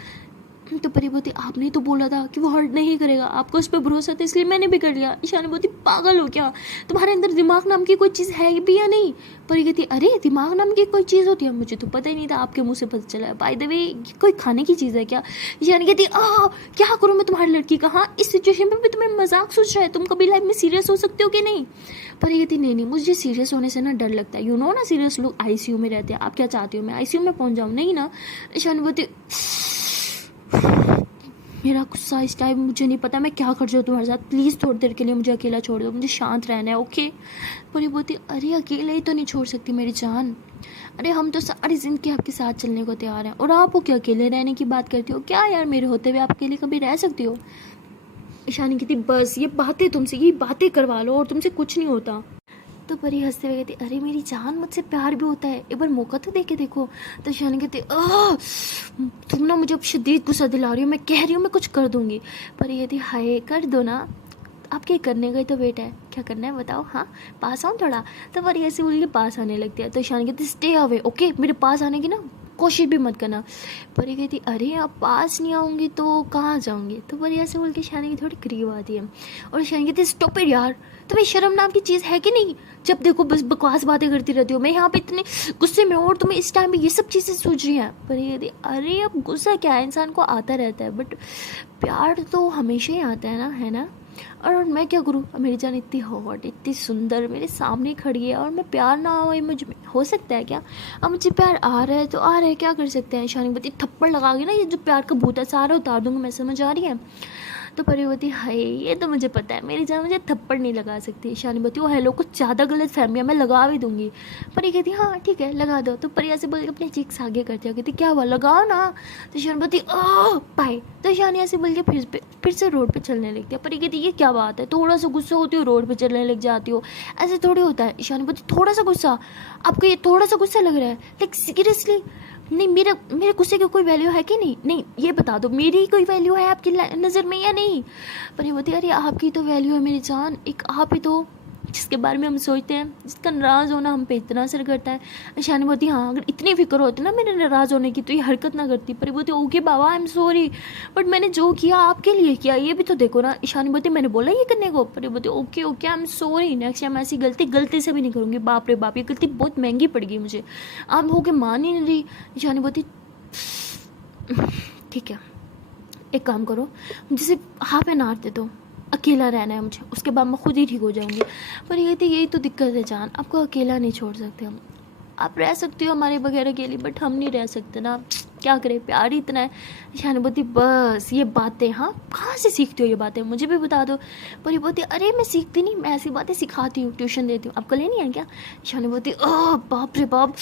तो परी बोलती आपने तो बोला था कि वो हर्ट नहीं करेगा, आपको उस पर भरोसा था इसलिए मैंने भी कर लिया। ईशानी बोलती पागल हो क्या, तुम्हारे अंदर दिमाग नाम की कोई चीज़ है भी या नहीं। परी कहती अरे दिमाग नाम की कोई चीज़ होती है, मुझे तो पता ही नहीं था, आपके मुंह से पता चला है। बाय द वे ये कोई खाने की चीज़ है क्या। ईशानी कहती क्या करूँ मैं तुम्हारी लड़की का, हाँ इस सिचुएशन में भी तुम्हें मजाक सोच रहा है, तुम कभी लाइफ में सीरियस हो सकते हो कि नहीं। पर ये कहती नहीं मुझे सीरियस होने से ना डर लगता है, यू नो ना सीरियस लोग आईसीयू में रहते हैं, आप क्या चाहती हो मैं आईसीयू में पहुंच जाऊँ, नहीं ना। ईशानी बोलती मेरा गुस्सा इस टाइम मुझे नहीं पता मैं क्या कर जाऊँ तुम्हारे साथ, प्लीज़ थोड़ी देर के लिए मुझे अकेला छोड़ दो, मुझे शांत रहना है ओके। पर ये बोलती अरे अकेले ही तो नहीं छोड़ सकती मेरी जान, अरे हम तो सारी ज़िंदगी आपके साथ चलने को तैयार हैं और आप वो क्या अकेले रहने की बात करती हो, क्या यार मेरे होते हुए आप अकेले कभी रह सकती हो। ईशानी कहती बस ये बातें तुमसे, ये बातें करवा लो और तुमसे कुछ नहीं होता। तो परी हंसते हुए कहती अरे मेरी जान मुझसे प्यार भी होता है, एक बार मौका तो दे के देखो। तो ईशानी कहती तुम ना मुझे अब शदीद गुस्सा दिला रही हो, मैं कह रही हूँ मैं कुछ कर दूंगी। परी कहती हाय कर दो ना, आपके करने गए तो बेटा है, क्या करना है बताओ, हाँ पास आऊँ थोड़ा। तो परी ऐसे बोल के पास आने लगती है। तो ईशानी कहती स्टे अवे ओके, मेरे पास आने की ना कोशिश भी मत करना। परी कहती अरे अब पास नहीं आऊँगी तो कहाँ जाऊँगी। तो परी ऐसे बोल के ईशानी की थोड़ी करीब आती है और ईशानी कहती स्टॉप इट यार, तुम्हें शर्म नाम की चीज़ है कि नहीं, जब देखो बस बकवास बातें करती रहती हो, मैं यहाँ पे इतने गुस्से में हूँ और तुम्हें इस टाइम पे ये सब चीज़ें सूझ रही हैं। पर ये अरे अब गुस्सा क्या है, इंसान को आता रहता है, बट प्यार तो हमेशा ही आता है ना। और मैं क्या करूँ, मेरी जान इतनी हॉट इतनी सुंदर मेरे सामने खड़ी है और मैं प्यार ना हो मुझ में हो सकता है क्या। अब मुझे प्यार आ रहा है तो आ रहा है, क्या कर सकते हैं। ईशानी बोलती थप्पड़ लगा के ना ये जो प्यार का भूत है सारा उतार दूंगा मैं, समझ आ रही है। तो परी बोलती हाय ये तो मुझे पता है मेरी जान मुझे थप्पड़ नहीं लगा सकती। ईशानी बोलती वो हेलो कुछ ज़्यादा गलत फहमी है, मैं लगा भी दूंगी। परी कहती हाँ ठीक है लगा दो। तो परी ऐसे बोल के अपने चीक्स आगे करती है, कहती क्या हुआ लगाओ ना। तो ईशानी बोलती पाए। तो ईशानी ऐसे बोल के फिर से रोड पे चलने लगती है। परी कहती ये क्या बात है, थोड़ा सा गुस्सा होती हो रोड पे चलने लग जाती हो, ऐसे थोड़ी होता है। ईशानी बोलती थोड़ा सा गुस्सा, आपको ये थोड़ा सा गुस्सा लग रहा है, लाइक सीरियसली नहीं, मेरे गुस्से की कोई वैल्यू है कि नहीं, नहीं ये बता दो मेरी कोई वैल्यू है आपकी नज़र में या नहीं। पर ये बोलती अरे आपकी तो वैल्यू है मेरी जान, एक आप ही तो जिसके बारे में हम सोचते हैं, जिसका नाराज़ होना हम पे इतना असर करता है। ईशानी बोलती हाँ अगर इतनी फिक्र होती ना मेरे नाराज़ होने की तो ये हरकत ना करती। पर ये बोलती okay Baba I am sorry, but मैंने जो किया आपके लिए किया, ये भी तो देखो ना। ईशानी बोलती मैंने बोला ये करने को। पर ये बोलती okay okay I am sorry, next time ऐसी गलती से भी नहीं करूँगी। बाप रे बाप ये गलती बहुत महंगी पड़ गई मुझे, आप हो के मान ही नहीं रही। ईशानी बोलती ठीक है एक काम करो मुझे सिर्फ हाफ एन आवर दे दो, अकेला रहना है मुझे, उसके बाद मैं खुद ही ठीक हो जाऊंगी। पर ये थी यही तो दिक्कत है जान, आपको अकेला नहीं छोड़ सकते हम, आप रह सकते हो हमारे बगैर अकेली बट हम नहीं रह सकते ना, क्या करें प्यार ही इतना है। ईशानी बोलती बस ये बातें, हाँ कहाँ से सीखती हो ये बातें मुझे भी बता दो। पर ये बोलती अरे मैं सीखती नहीं, मैं ऐसी बातें सिखाती हूँ, ट्यूशन देती हूँ, आपको लेनी है क्या। ईशानी बोलती बाप रे बाप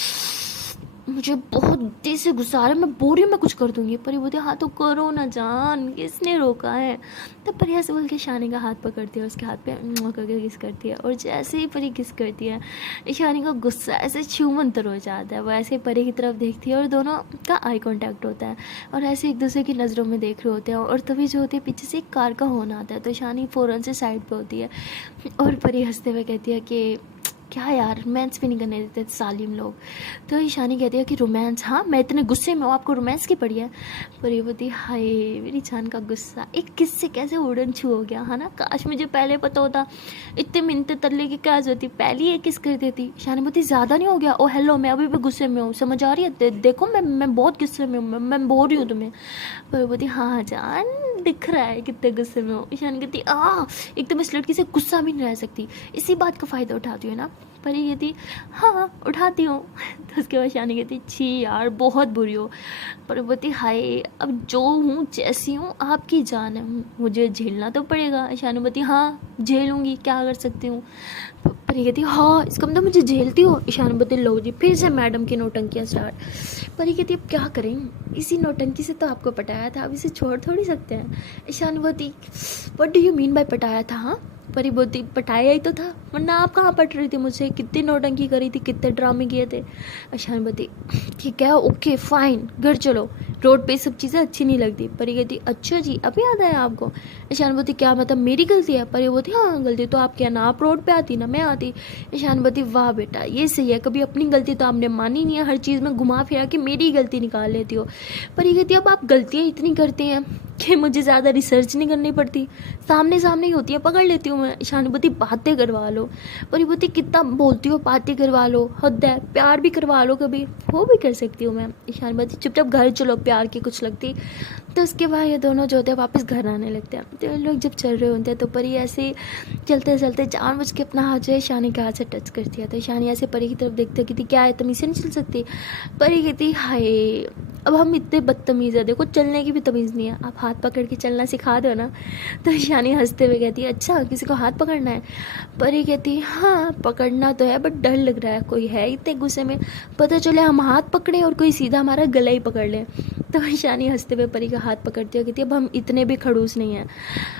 मुझे बहुत देर से गुस्सा आ रहा है, मैं बोल रही हूँ मैं कुछ कर दूंगी। परी बोलती हाँ तो करो ना जान, किसने रोका है। तब परी ऐसे बोल के ईशानी का हाथ पकड़ती है, उसके हाथ पे करके किस करती है और जैसे ही परी किस करती है ईशानी का गुस्सा ऐसे छूमंतर हो जाता है, वो ऐसे परी की तरफ देखती है और दोनों का आई कॉन्टैक्ट होता है और ऐसे एक दूसरे की नज़रों में देख रहे होते हैं। और तभी जो होती है पीछे से एक कार का होना आता है तो ईशानी फ़ौरन से साइड पर होती है और परी हंसते हुए कहती है कि क्या यार, रोमांस भी नहीं करने देते सालिम लोग। तो ईशानी कहती है कि रोमांस, हाँ मैं इतने गुस्से में हूँ, आपको रोमांस की पड़ी है। पर ये बोलती हाय मेरी जान का गुस्सा एक किस से कैसे उड़न छू हो गया, है ना, काश मुझे पहले पता होता, इतने मिनट तरले की क्या जरूरत थी, पहले ही किस कर देती। ईशानी बोलती ज़्यादा नहीं हो गया, ओ हेलो मैं अभी भी गुस्से में हूँ, समझ आ रही है, देखो मैं बहुत गुस्से में हूँ, मैं बोल रही हूँ तुम्हें। पर बोलती हाँ जान दिख रहा है कितने गुस्से में हो। ईशानी कहती एकदम इस लड़की से गुस्सा भी नहीं रह सकती, इसी बात का फ़ायदा उठाती हो ना। पर ये कहती हाँ उठाती हूँ। तो उसके बाद ईशानी कहती छी यार बहुत बुरी हो। पर बोलती हाय अब जो हूँ जैसी हूँ आपकी जान है, मुझे झेलना तो पड़ेगा। ईशानी बोलती हाँ झेलूँगी, क्या कर सकती हूँ। पर ये कहती हाँ इसका मतलब मुझे झेलती हो। ईशानी बोलती लो जी फिर से मैडम की नौटंकियाँ स्टार्ट। पर ये कहती अब क्या करें, इसी नौटंकी से तो आपको पटाया था, अब इसे छोड़ थोड़ी सकते हैं। ईशानी बोलती what do you mean by पटाया था, हाँ परी बोलती पटाया ही तो था, वरना आप कहाँ पट रही थी मुझसे, कितनी नौटंकी करी थी, कितने ड्रामे किए थे। ईशान बोलती ठीक है ओके फाइन घर चलो, रोड पे सब चीज़ें अच्छी नहीं लगती। परी कहती अच्छा जी अभी याद आया आपको। ईशान बोलती क्या मतलब मेरी गलती है। परी बोलती हाँ गलती तो आपकी है ना, आप रोड पे आती ना मैं आती। ईशान बोलती वाह बेटा ये सही है, कभी अपनी गलती तो आपने मानी नहीं है, हर चीज़ में घुमा फिरा के मेरी गलती निकाल लेती हो। परी कहती अब आप गलतियाँ इतनी करती हैं कि मुझे ज़्यादा रिसर्च नहीं करनी पड़ती, सामने सामने ही होती है पकड़ लेती हूँ मैं। ईशानी बोलती बातें करवा लो। परी बोलती कितना बोलती हो, बातें करवा लो, हद है, प्यार भी करवा लो कभी, वो भी कर सकती हूँ मैं। ईशानी बोलती चुपचाप घर चलो, प्यार की कुछ लगती। तो उसके बाद ये दोनों जो होते हैं वापस घर आने लगते हैं। तो ये लोग जब चल रहे होते हैं तो परी ऐसे चलते चलते जानबूझ के अपना हाथ जो है ईशानी के हाथ से टच करती है। तो ईशानी ऐसे परी की तरफ देखते कहती क्या है तुम इसे नहीं चल सकती। परी कहती हाय अब हम इतने बदतमीज़ है, देखो चलने की भी तमीज़ नहीं है, आप हाथ पकड़ के चलना सिखा दो ना। तो ईशानी हंसते हुए कहती है अच्छा किसी को हाथ पकड़ना है। परी कहती हाँ पकड़ना तो है बट डर लग रहा है, कोई है इतने गुस्से में, पता चले हम हाथ पकड़े और कोई सीधा हमारा गला ही पकड़ ले। तो ईशानी हंसते हुए परी का हाथ पकड़ती है, कहती है अब हम इतने भी खड़ूस नहीं हैं।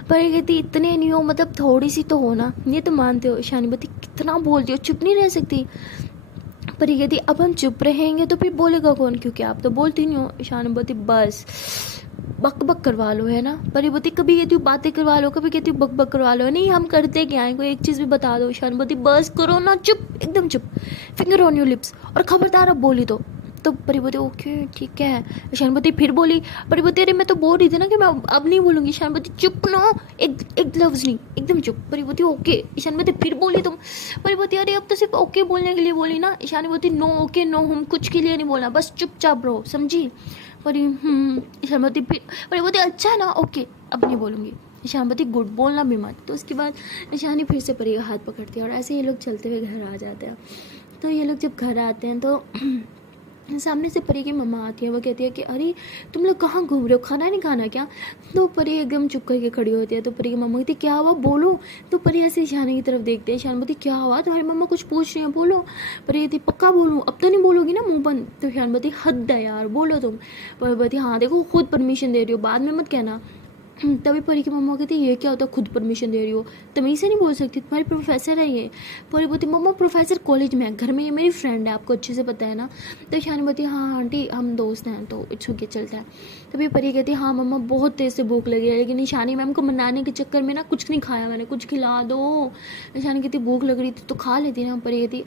परी कहती इतने नहीं हो, मतलब थोड़ी सी तो हो ना, ये तो मानते हो। ईशानी बोलती कितना बोलती हो, चुप नहीं रह सकती। पर ये कहती अब हम चुप रहेंगे तो फिर बोलेगा कौन, क्योंकि आप तो बोलती नहीं हो। ईशानी बोलती बस बक बक करवा लो है ना। पर ये बोलती कभी कहती हूँ बातें करवा लो, कभी कहती हूँ बक बक करवा लो, नहीं हम करते क्या है, कोई एक चीज़ भी बता दो। ईशानी बोलती बस करो ना चुप, एकदम चुप, फिंगर ऑन योर लिप्स, और खबरदार अब बोली तो परी बोलती ओके ठीक है। ईशानी बोलती फिर बोली। परी बोलती अरे मैं तो बोल रही थी ना कि मैं अब नहीं बोलूँगी। ईशानी बोलती चुप ना, एक लफ्ज़ नहीं, एकदम चुप। परी बोलती ओके। ईशानी बोलती फिर बोली तुम। परी बोलती अरे अब तो सिर्फ ओके बोलने के लिए बोली ना। ईशानी बोलती नो ओके नो, हम कुछ के लिए नहीं बोलना, बस चुपचाप रहो समझी। परी ईशानी बोलती फिर, परी बोलती अच्छा है ना ओके अब नहीं बोलूँगी। ईशानी बोलती गुड बोलना भी मत। तो उसके बाद ईशानी फिर से परी का हाथ पकड़ती है और ऐसे ये लोग चलते हुए घर आ जाते हैं। तो ये लोग जब घर आते हैं तो सामने से परी की मम्मा आती है, वो कहती है कि अरे तुम लोग कहाँ घूम रहे हो, खाना नहीं खाना क्या। तो परी एकदम चुप करके खड़ी होती है। तो परी की मम्मा कहती क्या हुआ बोलो। तो परी ऐसे ईशानी की तरफ देखते हैं। ईशानी बोलती क्या हुआ, तुम्हारी मम्मा कुछ पूछ रही है बोलो। परी कहती पक्का बोलूँ, अब तो नहीं बोलोगी ना मुँह बंद। तो ईशानी बोलती हद है यार बोलो तुम। परी बोलती हाँ देखो खुद परमिशन दे रही हो, बाद में मत कहना। तभी परी की मम्मा कहती ये क्या होता है खुद परमिशन दे रही हो, तमीज़ से नहीं बोल सकती, तुम्हारी प्रोफेसर है ये। परी बोलती मम्मा प्रोफेसर कॉलेज में है, घर में ये मेरी फ्रेंड है, आपको अच्छे से पता है ना। तो ईशानी बोलती हाँ आंटी हम दोस्त हैं तो इट्स ओके चलता है। तभी परी कहती हाँ मम्मा बहुत तेज़ से भूख लगी है, लेकिन ईशानी मैम को मनाने के चक्कर में ना कुछ नहीं खाया मैंने, कुछ खिला दो। ईशानी कहती भूख लग रही थी तो खा लेती ना। परी कहती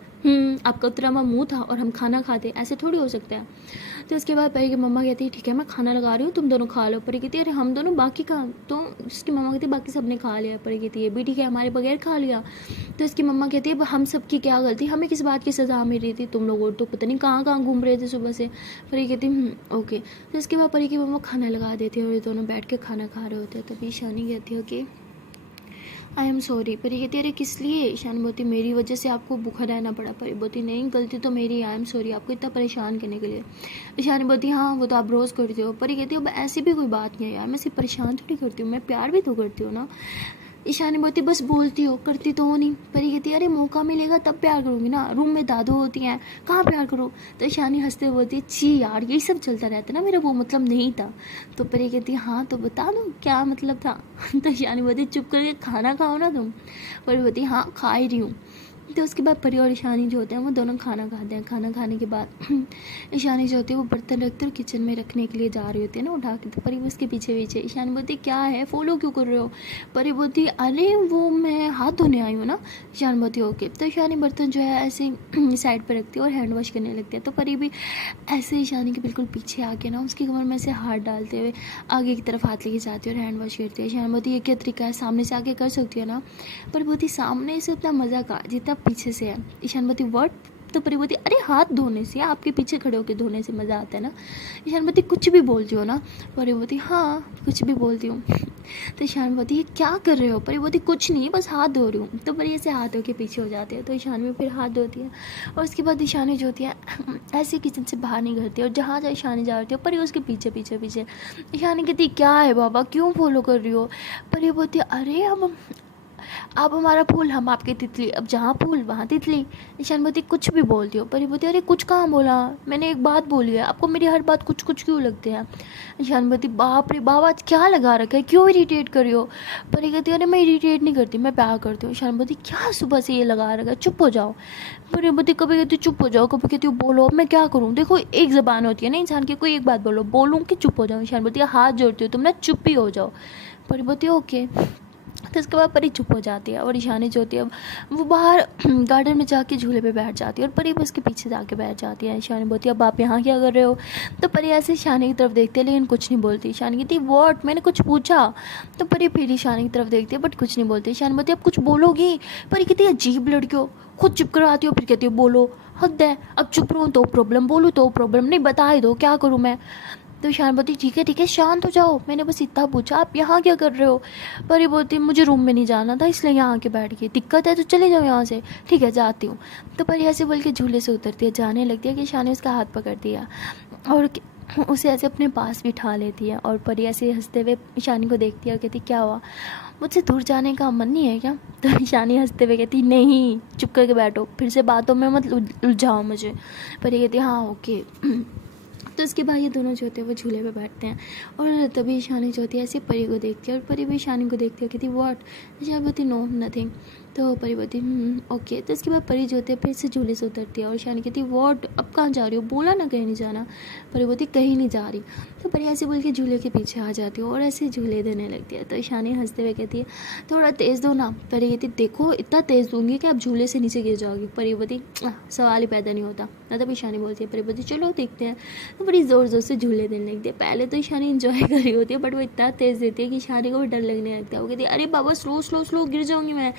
आपका उतरा हुआ मुँह था और हम खाना खाते, ऐसे थोड़ी हो सकता है। तो उसके बाद परी की मम्मा कहती है ठीक है मैं खाना लगा रही हूँ तुम दोनों खा लो। परी कहती है अरे हम दोनों बाकी का, तो उसकी मम्मा कहती है बाकी सब ने खा लिया। परी कहती है भी ठीक है हमारे बगैर खा लिया। तो इसकी मम्मा कहती है हम सब की क्या गलती, हमें किस बात की सज़ा मिल रही थी, तुम लोग तो पता नहीं कहाँ कहाँ घूम रहे थे सुबह से। परी कहती ओके। तो इसके बाद परी की मम्मा खाना लगा देती है और ये दोनों बैठ के खाना खा रहे होते हैं। तभी ईशानी कहती है कि आई एम सॉरी। परी कहती अरे किस लिए। ईशानी बोलती मेरी वजह से आपको भूखा रहना पड़ा। परी बोलती नहीं गलती तो मेरी, आई एम सॉरी आपको इतना परेशान करने के लिए। ईशानी बोलती हाँ वो तो आप रोज़ करते हो। परी कहती अब ऐसी भी कोई बात नहीं है यार, मैं सिर्फ परेशान थोड़ी करती हूँ, मैं प्यार भी तो करती हूँ ना। ईशानी बोलती बस बोलती हो करती तो हो नहीं। परी कहती अरे मौका मिलेगा तब प्यार करूँगी ना, रूम में दादू होती हैं कहाँ प्यार करो। तो ईशानी हंसते बोलती है छी यार यही सब चलता रहता ना, मेरा वो मतलब नहीं था। तो परी कहती हाँ तो बता दो क्या मतलब था। तो ईशानी बोलती चुप करके खाना खाओ ना तुम। परी बोलती हाँ खा ही रही हूँ। तो उसके बाद परी और ईशानी जो होते हैं वो दोनों खाना खाते हैं। खाना खाने के बाद ईशानी जो होती है वो बर्तन रखते और किचन में रखने के लिए जा रही होती है ना उठा के, तो परी उसके पीछे पीछे। ईशानी बोलती क्या है, फॉलो क्यों कर रहे हो? परी बोलती अरे वो मैं हाथ धोने आई हूँ ना। ईशानी बोलती ओके। तो ईशानी बर्तन जो है ऐसे साइड पर रखती है और हैंड वॉश करने लगती है। तो परी भी ऐसे ईशानी के बिल्कुल पीछे आके ना उसकी कमर में से हाथ डालते हुए आगे की तरफ हाथ लेके जाती है और हैंड वॉश करती है। ईशानी बोलती ये क्या तरीका है, सामने से आके कर सकती है ना? पर बोलती सामने से उतना मज़ा का जितना पीछे से है। ईशान बोलती व्हाट? तो परी बोलती अरे हाथ धोने से, आपके पीछे खड़े होकर धोने से मज़ा आता है ना। ईशान बोलती कुछ भी बोलती हो ना? परी बोलती हाँ कुछ भी बोलती हूँ। तो ईशान बोलती ये क्या कर रहे हो? परी बोलती कुछ नहीं, बस हाथ धो रही हूँ। तो परी ऐसे हाथों के पीछे हो जाती है। तो ईशान भी फिर हाथ धोती है और उसके बाद ईशानी जो होती है ऐसे किचन से बाहर नहीं करती और जहाँ जहाँ ईशानी जा रही है परी उसके पीछे पीछे पीछे। ईशानी कहती क्या है बाबा, क्यों फॉलो कर रही हो? परी बोलती अरे अब आप हमारा फूल, हम आपकी तितली, अब जहाँ फूल वहाँ तितली। ईशान बोलती कुछ भी बोलती हो? परी बोलती अरे कुछ कहाँ बोला, मैंने एक बात बोली है, आपको मेरी हर बात कुछ कुछ क्यों लगते हैं? ईशान बोलती बाप रे बाबा क्या लगा रखा है, क्यों इरिटेट कर रही हो? परी कहती अरे मैं इरिटेट नहीं करती, मैं प्यार करती हूँ। ईशान बोलती क्या सुबह से ये लगा रखा है, चुप हो जाओ। परी बोलती कभी कहती चुप हो जाओ, कभी कहती हूँ बोलो, अब मैं क्या करूँ? देखो एक ज़बान होती है ना इंसान की, कोई एक बात बोलो, बोलूँ कि चुप हो जाओ? ईशान बोलती हाथ जोड़ती हो तुम ना, चुप ही हो जाओ। परी बोलती ओके। तो उसके बाद परी चुप हो जाती है और ईशानी जो होती है वो बाहर गार्डन में जाके झूले पे बैठ जाती है और परी उसके पीछे जाके बैठ जाती है। ईशानी बोलती है अब आप यहाँ क्या कर रहे हो? तो परी ऐसे ईशानी की तरफ देखती है लेकिन कुछ नहीं बोलती। ईशानी कहती व्हाट, मैंने कुछ पूछा? तो परी फिर ईशानी की तरफ देखती है बट कुछ नहीं बोलती। ईशानी बोलती है अब कुछ बोलोगी? परी कहती है अजीब लड़की हो, खुद चुप कराती हो फिर कहती हो बोलो, हद है, अब चुप रहूँ तो प्रॉब्लम, बोलूँ तो प्रॉब्लम, नहीं बता ही दो क्या करूँ मैं? तो ईशान बोलती ठीक है शांत हो जाओ, मैंने बस इतना पूछा, आप यहाँ क्या कर रहे हो? परी बोलती मुझे रूम में नहीं जाना था इसलिए यहाँ आके बैठ गई, दिक्कत है तो चले जाओ यहाँ से। ठीक है जाती हूँ। तो परी ऐसे बोल के झूले से उतरती है, जाने लगती है कि ईशान ने उसका हाथ पकड़ दिया और उसे ऐसे अपने पास बिठा लेती है और परी ऐसे हंसते हुए ईशानी को देखती है और कहती क्या हुआ, मुझसे दूर जाने का मन नहीं है क्या? तो ईशानी हंसते हुए कहती नहीं, चुप करके बैठो, फिर से बातों में मत उलझाओ मुझे। परी कहती हाँ ओके। तो उसके बाद ये दोनों जो होते हैं वो झूले पे बैठते हैं और तभी ईशानी जो होती है ऐसे परी को देखती है और परी भी ईशानी को देखती है, कहती व्हाट? ईशानी बोलती नो नथिंग। तो परी बोलती ओके। तो इसके बाद परी जो होती है फिर से झूले से उतरती है और ईशानी कहती व्हाट, अब कहाँ जा रही हो, बोला ना कहीं नहीं जाना। परी बोलती कहीं नहीं जा रही। तो परी ऐसे बोल के झूले के पीछे आ जाती है और ऐसे झूले देने लगती है। तो ईशानी हंसते हुए कहती है थोड़ा तेज़ दो ना। परी कहती देखो इतना तेज़ दूंगी कि आप झूले से नीचे गिर जाओगी। परी बोलती सवाल ही पैदा नहीं होता। मतलब ईशानी बोलती है, परी बोलती चलो देखते हैं। तो बड़ी ज़ोर ज़ोर से झूले देने लगती है। पहले तो ईशानी इंजॉय कर रही होती है बट वो इतना तेज़ देती है कि ईशानी को भी डर लगने लगता है। वो कहती है अरे बाबा स्लो स्लो स्लो, गिर जाऊंगी मैं।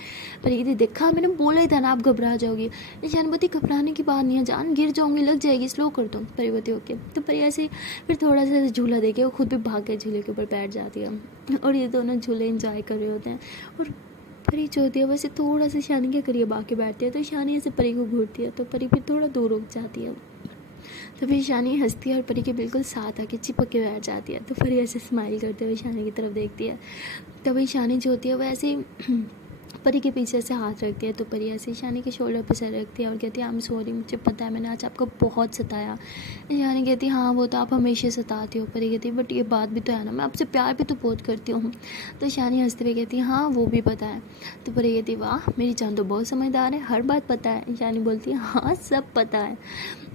परी कहती देखा मैंने बोला ही था ना आप घबरा जाओगी। ईशानी बोलती घबराने की बात नहीं है जान, गिर जाऊंगी, लग जाएगी, स्लो कर दो। परी बोलती ओके। तो परी ऐसे फिर थोड़ा सा झूला दे के वो खुद भी भाग के झूले के ऊपर बैठ जाती है और ये दोनों झूले इंजॉय कर रहे होते हैं। और परी जो होती है वैसे थोड़ा सा ईशानी के करीब आके बैठती है तो ईशानी ऐसे परी को घूरती है तो परी फिर थोड़ा दूर रुक जाती है। तो फिर ईशानी हंसती है और परी के बिल्कुल साथ आके चिपक के बैठ जाती है। तो परी ऐसे स्माइल करते हुए ईशानी की तरफ देखती है। तब ईशानी जो होती है वो ऐसे परी के पीछे से हाथ रखती है। तो परी ऐसे ईशानी के शोल्डर पे सर रखती है और कहती है आई एम सॉरी, मुझे पता है मैंने आज आपको बहुत सताया। ईशानी कहती है हाँ वो तो आप हमेशा सताती हो। परी कहती है बट ये बात भी तो है ना, मैं आपसे प्यार भी तो बहुत करती हूँ। तो ईशानी हंसते हुए कहती है हाँ वो भी पता है। तो परी कहती है वाह मेरी जान तो बहुत समझदार है, हर बात पता है। ईशानी बोलती है हाँ सब पता है।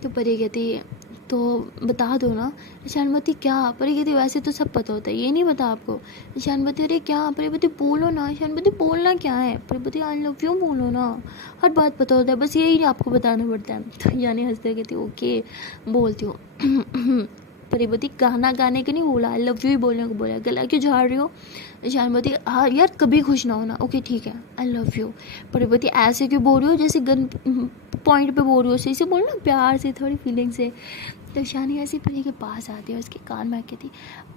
तो परी कहती है तो बता दो ना। ईशान बोलती क्या? परी कहती वैसे तो सब पता होता है, ये नहीं पता आपको? ईशान बोलती अरे क्या? परी बोलती बोलो ना। ईशान बोलती बोलना क्या है? परी बोलती आई लव यू बोलो ना, हर बात पता होता है, बस यही आपको बताना पड़ता है। तो ईशानी हंसते कहती ओके बोलती हूँ। परी बोलती गाना गाने के नहीं बोला, आई लव यू ही बोलने को बोला, गला क्यों झाड़ रही हो? ईशान बोलती हाँ यार कभी खुश ना होना, ओके ठीक है आई लव यू। परी बोलती ऐसे क्यों बोल रही हो, जैसे गन पॉइंट पे बोल रही हो, सही से बोलना, प्यार से, थोड़ी फीलिंग से। तो ईशानी ऐसी परी के पास आती है, उसके कान में कहती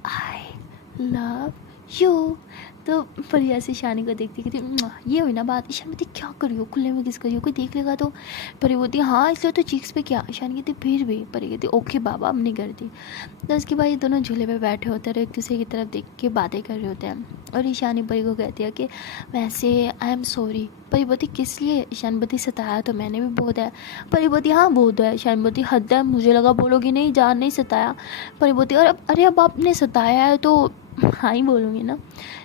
आई लव यू। तो परी ऐसे ईशानी को देखती कहती ये हुई ना बात। ईशानी बोलती क्या करी हो, खुले में किस करी हो, कोई देख लेगा तो? परी बोलती हाँ इसलिए तो चीक्स पे क्या। ईशानी कहती फिर भी। परी कहती ओके बाबा अब नहीं करती। तो उसके बाद ये दोनों झूले पे बैठे होते हैं और एक दूसरे की तरफ देख के बातें कर रहे होते हैं और ईशानी परी को कहती है कि वैसे आई एम सॉरी। परी बोलती किस लिए? ईशानी बोलती सताया तो मैंने भी बहुत है। परी बोलती हाँ बहुत है। ईशानी बोलती हद है, मुझे लगा बोलोगी नहीं, जान नहीं सताया। परी बोलती अरे अब आपने सताया है तो हाँ ही बोलूँगी ना,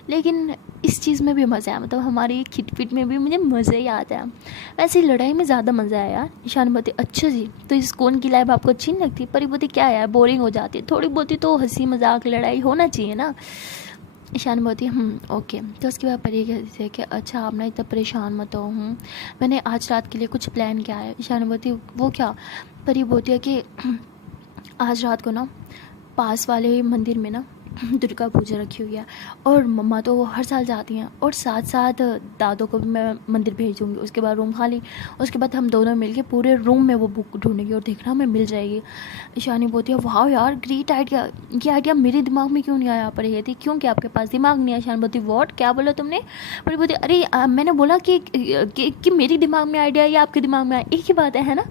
लेकिन इस चीज़ में भी मज़ा आया, मतलब हमारी खिटपिट में भी मुझे मज़ा ही आता है। वैसे लड़ाई में ज़्यादा मज़ा आया यार। ईशान बोलती अच्छा जी, तो इस स्कूल की लाइफ आपको अच्छी नहीं लगती? परी बोलती क्या यार, बोरिंग हो जाती है, थोड़ी बहुत ही तो हंसी मजाक लड़ाई होना चाहिए ना। ईशान बोलती ओके। तो उसके बाद परी कहती है कि अच्छा आप ना इतना परेशान मत हो, मैंने आज रात के लिए कुछ प्लान किया है। ईशान बोलती वो क्या? परी बोलती है कि आज रात को ना पास वाले मंदिर में ना दुर्गा पूजा रखी हुई है, और मम्मा तो हर साल जाती हैं, और साथ साथ दादों को भी मैं मंदिर भेज दूँगी। उसके बाद रूम खाली, उसके बाद हम दोनों मिलके पूरे रूम में वो बुक ढूंढेंगे और देखना हमें मिल जाएगी। ईशानी बोलती है वाह यार ग्रेट आइडिया, ये आइडिया मेरे दिमाग में क्यों नहीं आया? पर ये थी क्यों, क्या आपके पास दिमाग नहीं है? ईशान बोलती वॉट, क्या बोला तुमने? पर बोलती अरे मैंने बोला कि मेरे दिमाग में आइडिया या आपके दिमाग में आया, एक ही बात है ना।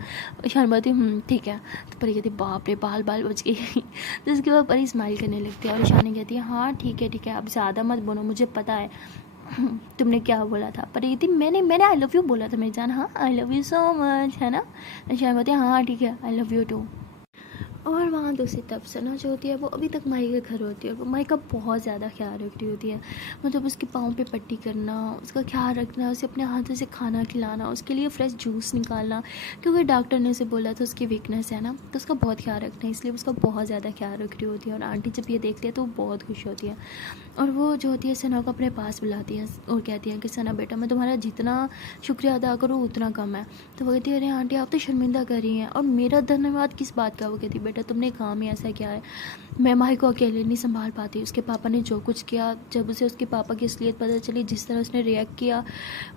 ईशान बोलती ठीक है। तो परी कहती बाप रे बाल बाल बच गई। तो उसके बाद परी स्माइल करने लगती है और ईशानी कहती है हाँ ठीक है अब ज़्यादा मत बोलो, मुझे पता है तुमने क्या बोला था। पर ये थी मैंने आई लव यू बोला था मेरी जान, हाँ I love you so much, है ना। ईशान बोलती है हाँ ठीक है आई लव यू टू। और वहाँ दूसरी तरफ सना जो होती है वो अभी तक माई के घर होती है, और वो माई का बहुत ज़्यादा ख्याल रख रही होती है। मतलब उसके पाँव पे पट्टी करना, उसका ख्याल रखना, उसे अपने हाथों से खाना खिलाना, उसके लिए फ्रेश जूस निकालना, क्योंकि डॉक्टर ने उसे बोला था उसकी वीकनेस है ना, तो उसका बहुत ख्याल रखना है, इसलिए उसका बहुत ज़्यादा ख्याल रख रही होती है। और आंटी जब ये देखती है तो वो बहुत खुश होती है, और वो जो होती है सना को अपने पास बुलाती है और कहती है कि सना बेटा मैं तुम्हारा जितना शुक्रिया अदा करूँ उतना कम है। तो वो कहती है अरे आंटी आप तो शर्मिंदा कर रही हैं, और मेरा धन्यवाद किस बात का? वो कहती बेटा तुमने काम ही ऐसा किया है, मैं माही को अकेले नहीं संभाल पाती। उसके पापा ने जो कुछ किया, जब उसे उसके पापा की असलियत पता चली, जिस तरह उसने रिएक्ट किया,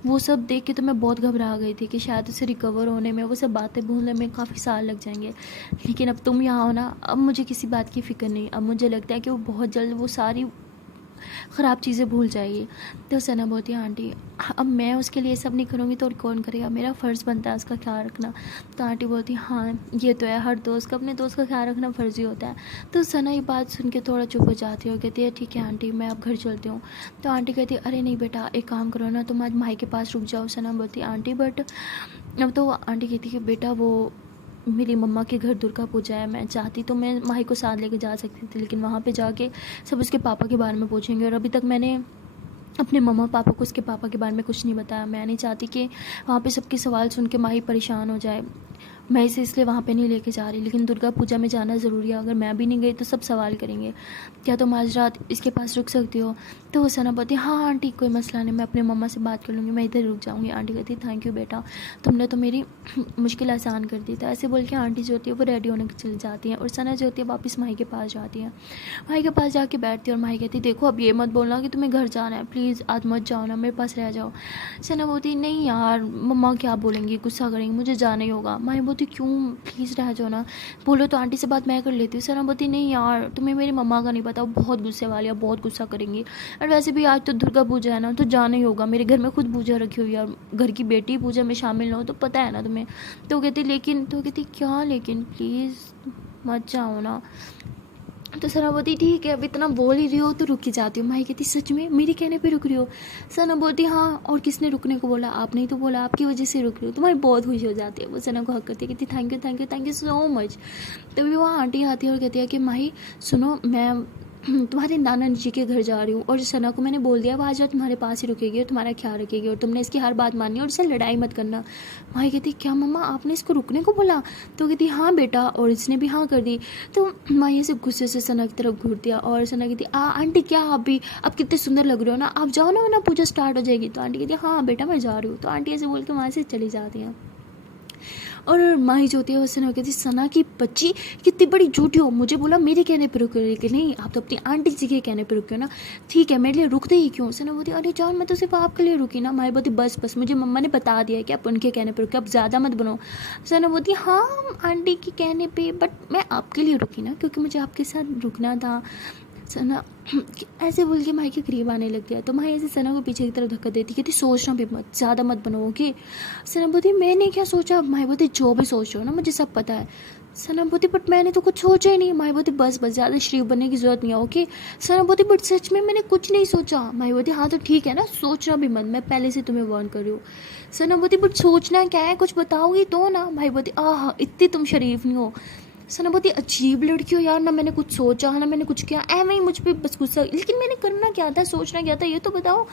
वो सब देख के तो मैं बहुत घबरा गई थी कि शायद उसे रिकवर होने में, वो सब बातें भूलने में काफ़ी साल लग जाएंगे। लेकिन अब तुम यहाँ हो ना, अब मुझे किसी बात की फ़िक्र नहीं। अब मुझे लगता है कि वो बहुत जल्द वो सारी ख़राब चीज़ें भूल जाएगी। तो सना बोलती है आंटी अब मैं उसके लिए सब नहीं करूँगी तो और कौन करेगा, मेरा फ़र्ज़ बनता है उसका ख्याल रखना। तो आंटी बोलती है हाँ ये तो है, हर दोस्त का अपने दोस्त का ख्याल रखना फ़र्ज़ ही होता है। तो सना ये बात सुन के थोड़ा चुप हो जाती है और कहती है ठीक है आंटी मैं अब घर चलती हूँ। तो आंटी कहती है अरे नहीं बेटा एक काम करो ना, तुम आज माई के पास रुक जाओ। सना बोलती है आंटी बट अब तो आंटी कहती है कि बेटा वो मेरी मम्मा के घर दुर्गा पूजा है, मैं चाहती तो मैं माही को साथ लेके जा सकती थी, लेकिन वहाँ पे जाके सब उसके पापा के बारे में पूछेंगे, और अभी तक मैंने अपने मम्मा पापा को उसके पापा के बारे में कुछ नहीं बताया। मैं नहीं चाहती कि वहाँ पे सबके सवाल सुन के माही परेशान हो जाए, मैं इसे इसलिए वहाँ पे नहीं लेके जा रही। लेकिन दुर्गा पूजा में जाना ज़रूरी है, अगर मैं भी नहीं गई तो सब सवाल करेंगे, क्या तुम आज रात इसके पास रुक सकती हो? तो सना बोलती हाँ आंटी कोई मसला नहीं, मैं अपने मम्मा से बात कर लूँगी, मैं इधर रुक जाऊँगी। आंटी कहती थैंक यू बेटा, तुमने तो मेरी मुश्किल आसान कर दी था। ऐसे बोल के आंटी जो होती है वो रेडी होने चली जाती हैं, और सना जो होती है वापस माही के पास जाती है। माही के पास जाके बैठती है और माही कहती देखो अब ये मत बोलना कि तुम्हें घर जाना है, प्लीज़ आज मत जाओ ना, मेरे पास रह जाओ। सना बोलती नहीं यार मम्मा क्या बोलेंगी, गुस्सा करेंगी, मुझे जाना ही होगा। माही बोलती क्यों, प्लीज़ रह जाओ ना, बोलो तो आंटी से बात मैं कर लेती हूँ। सना बोलती नहीं यार तुम्हें मेरी मम्मा का नहीं पता, वो बहुत गुस्से वाली है, बहुत गुस्सा करेंगी, और वैसे भी आज तो दुर्गा पूजा है ना तो जाना ही होगा, मेरे घर में खुद पूजा रखी हुई है, और घर की बेटी पूजा में शामिल ना हो तो पता है ना तुम्हें। तो कहती लेकिन, तो कहती क्या लेकिन, प्लीज़ मत जाओ ना। तो सना बोलती ठीक है अब इतना बोल ही रही हो तो रुक ही जाती हूँ। माही कहती सच में मेरे कहने पे रुक रही हो? सना बोलती हाँ और किसने रुकने को बोला, आपने ही तो बोला, आपकी वजह से रुक रही हो। तुम्हारी बहुत खुशी हो जाती है, वो सना को हक करती है, कहती thank you thank you thank you so much. तभी वहाँ आंटी आती है और कहती है कि माही सुनो मैं तुम्हारे नाना जी के घर जा रही हूँ, और सना को मैंने बोल दिया वो आज रात तुम्हारे पास ही रुकेगी और तुम्हारा ख्याल रखेगी, और तुमने इसकी हर बात माननी है और इससे लड़ाई मत करना। माही कहती क्या मम्मा आपने इसको रुकने को बोला? तो कहती हाँ बेटा, और इसने भी हाँ कर दी। तो माही से गुस्से से सना की तरफ घूर दिया, और सना कहती आंटी क्या आप भी, आप कितने सुंदर लग रहे हो ना, आप जाओ ना वरना पूजा स्टार्ट हो जाएगी। तो आंटी कहती हाँ बेटा मैं जा रही हूँ। तो आंटी ऐसे बोल के वहाँ से चली जाती हैं। और माही जो होती है वो सना कहती सना की बच्ची कितनी बड़ी झूठी हो, मुझे बोला मेरे कहने पर रुक रही, कि नहीं आप तो अपनी आंटी जी के कहने पर रुके हो ना, ठीक है मेरे लिए रुकते ही क्यों? सना बोलती अरे जान मैं तो सिर्फ आपके लिए रुकी ना। माही बोलती बस मुझे मम्मा ने बता दिया कि आप उनके कहने पर रुके, अब ज़्यादा मत बनो। सना बोलती हाँ आंटी के कहने पर, बट मैं आपके लिए रुकी ना क्योंकि मुझे आपके साथ रुकना था। सना ऐसे बोल के माही के करीब आने लग गया, तो माही ऐसे सना को पीछे की तरफ धक्का देती, कहती सोचना भी मत, ज़्यादा मत बनो ओके। सना बोलती मैंने क्या सोचा? माही बोलती जो भी सोच रहे हो ना मुझे सब पता है। सना बोलती बट मैंने तो कुछ सोचा ही नहीं। माही बोलती बस ज़्यादा शरीफ बनने की ज़रूरत नहीं है ओके। सना बोलती बट सच में मैंने कुछ नहीं सोचा। माही बोलती हाँ तो ठीक है ना, सोचना भी मत, मैं पहले से तुम्हें वार्न कर रही हूँ। सना बोलती बट सोचना क्या है, कुछ बताओगी तो ना। माही बोलती आह इतनी तुम शरीफ नहीं हो। सना बहुत ही अजीब लड़की हो यार, ना मैंने कुछ सोचा ना मैंने कुछ किया, ऐਵੇਂ ही मुझ पे बस गुस्सा। लेकिन मैंने करना क्या था, सोचना क्या था, ये तो बताओ।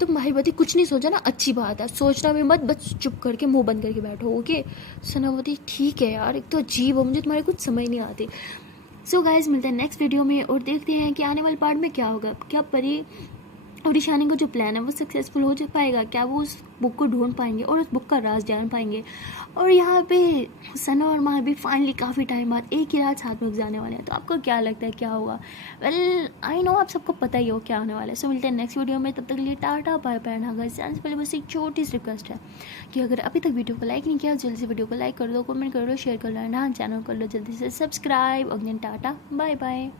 तुम भाई बती कुछ नहीं सोचा ना, अच्छी बात है, सोचना भी मत, बस चुप करके मुंह बंद करके बैठो। ओके सनावती, ठीक है यार, एक तो अजीब हो, मुझे तुम्हारी कुछ समझ नहीं आती। सो गाइज मिलते हैं नेक्स्ट वीडियो में और देखते हैं कि आने वाले पार्ट में क्या होगा। क्या परी और ईशानी का जो प्लान है वो सक्सेसफुल हो पाएगा, क्या वो उस बुक को ढूंढ पाएंगे और उस बुक का राज जान पाएंगे। और यहाँ पे सना और माँ भी फाइनली काफ़ी टाइम बाद एक ही रात साथ में गुजारने वाले हैं। तो आपको क्या लगता है क्या होगा? वेल आई नो आप सबको पता ही हो क्या होने वाला है। सो मिलते हैं नेक्स्ट वीडियो में, तब तक के लिए टाटा बाय बाय। ना से पहले बस एक छोटी सी रिक्वेस्ट है कि अगर अभी तक वीडियो को लाइक नहीं किया जल्दी से वीडियो को लाइक कर दो, कमेंट कर दो, शेयर कर लो, ना चैनल कर लो जल्दी से सब्सक्राइब। अगेन टाटा बाय बाय।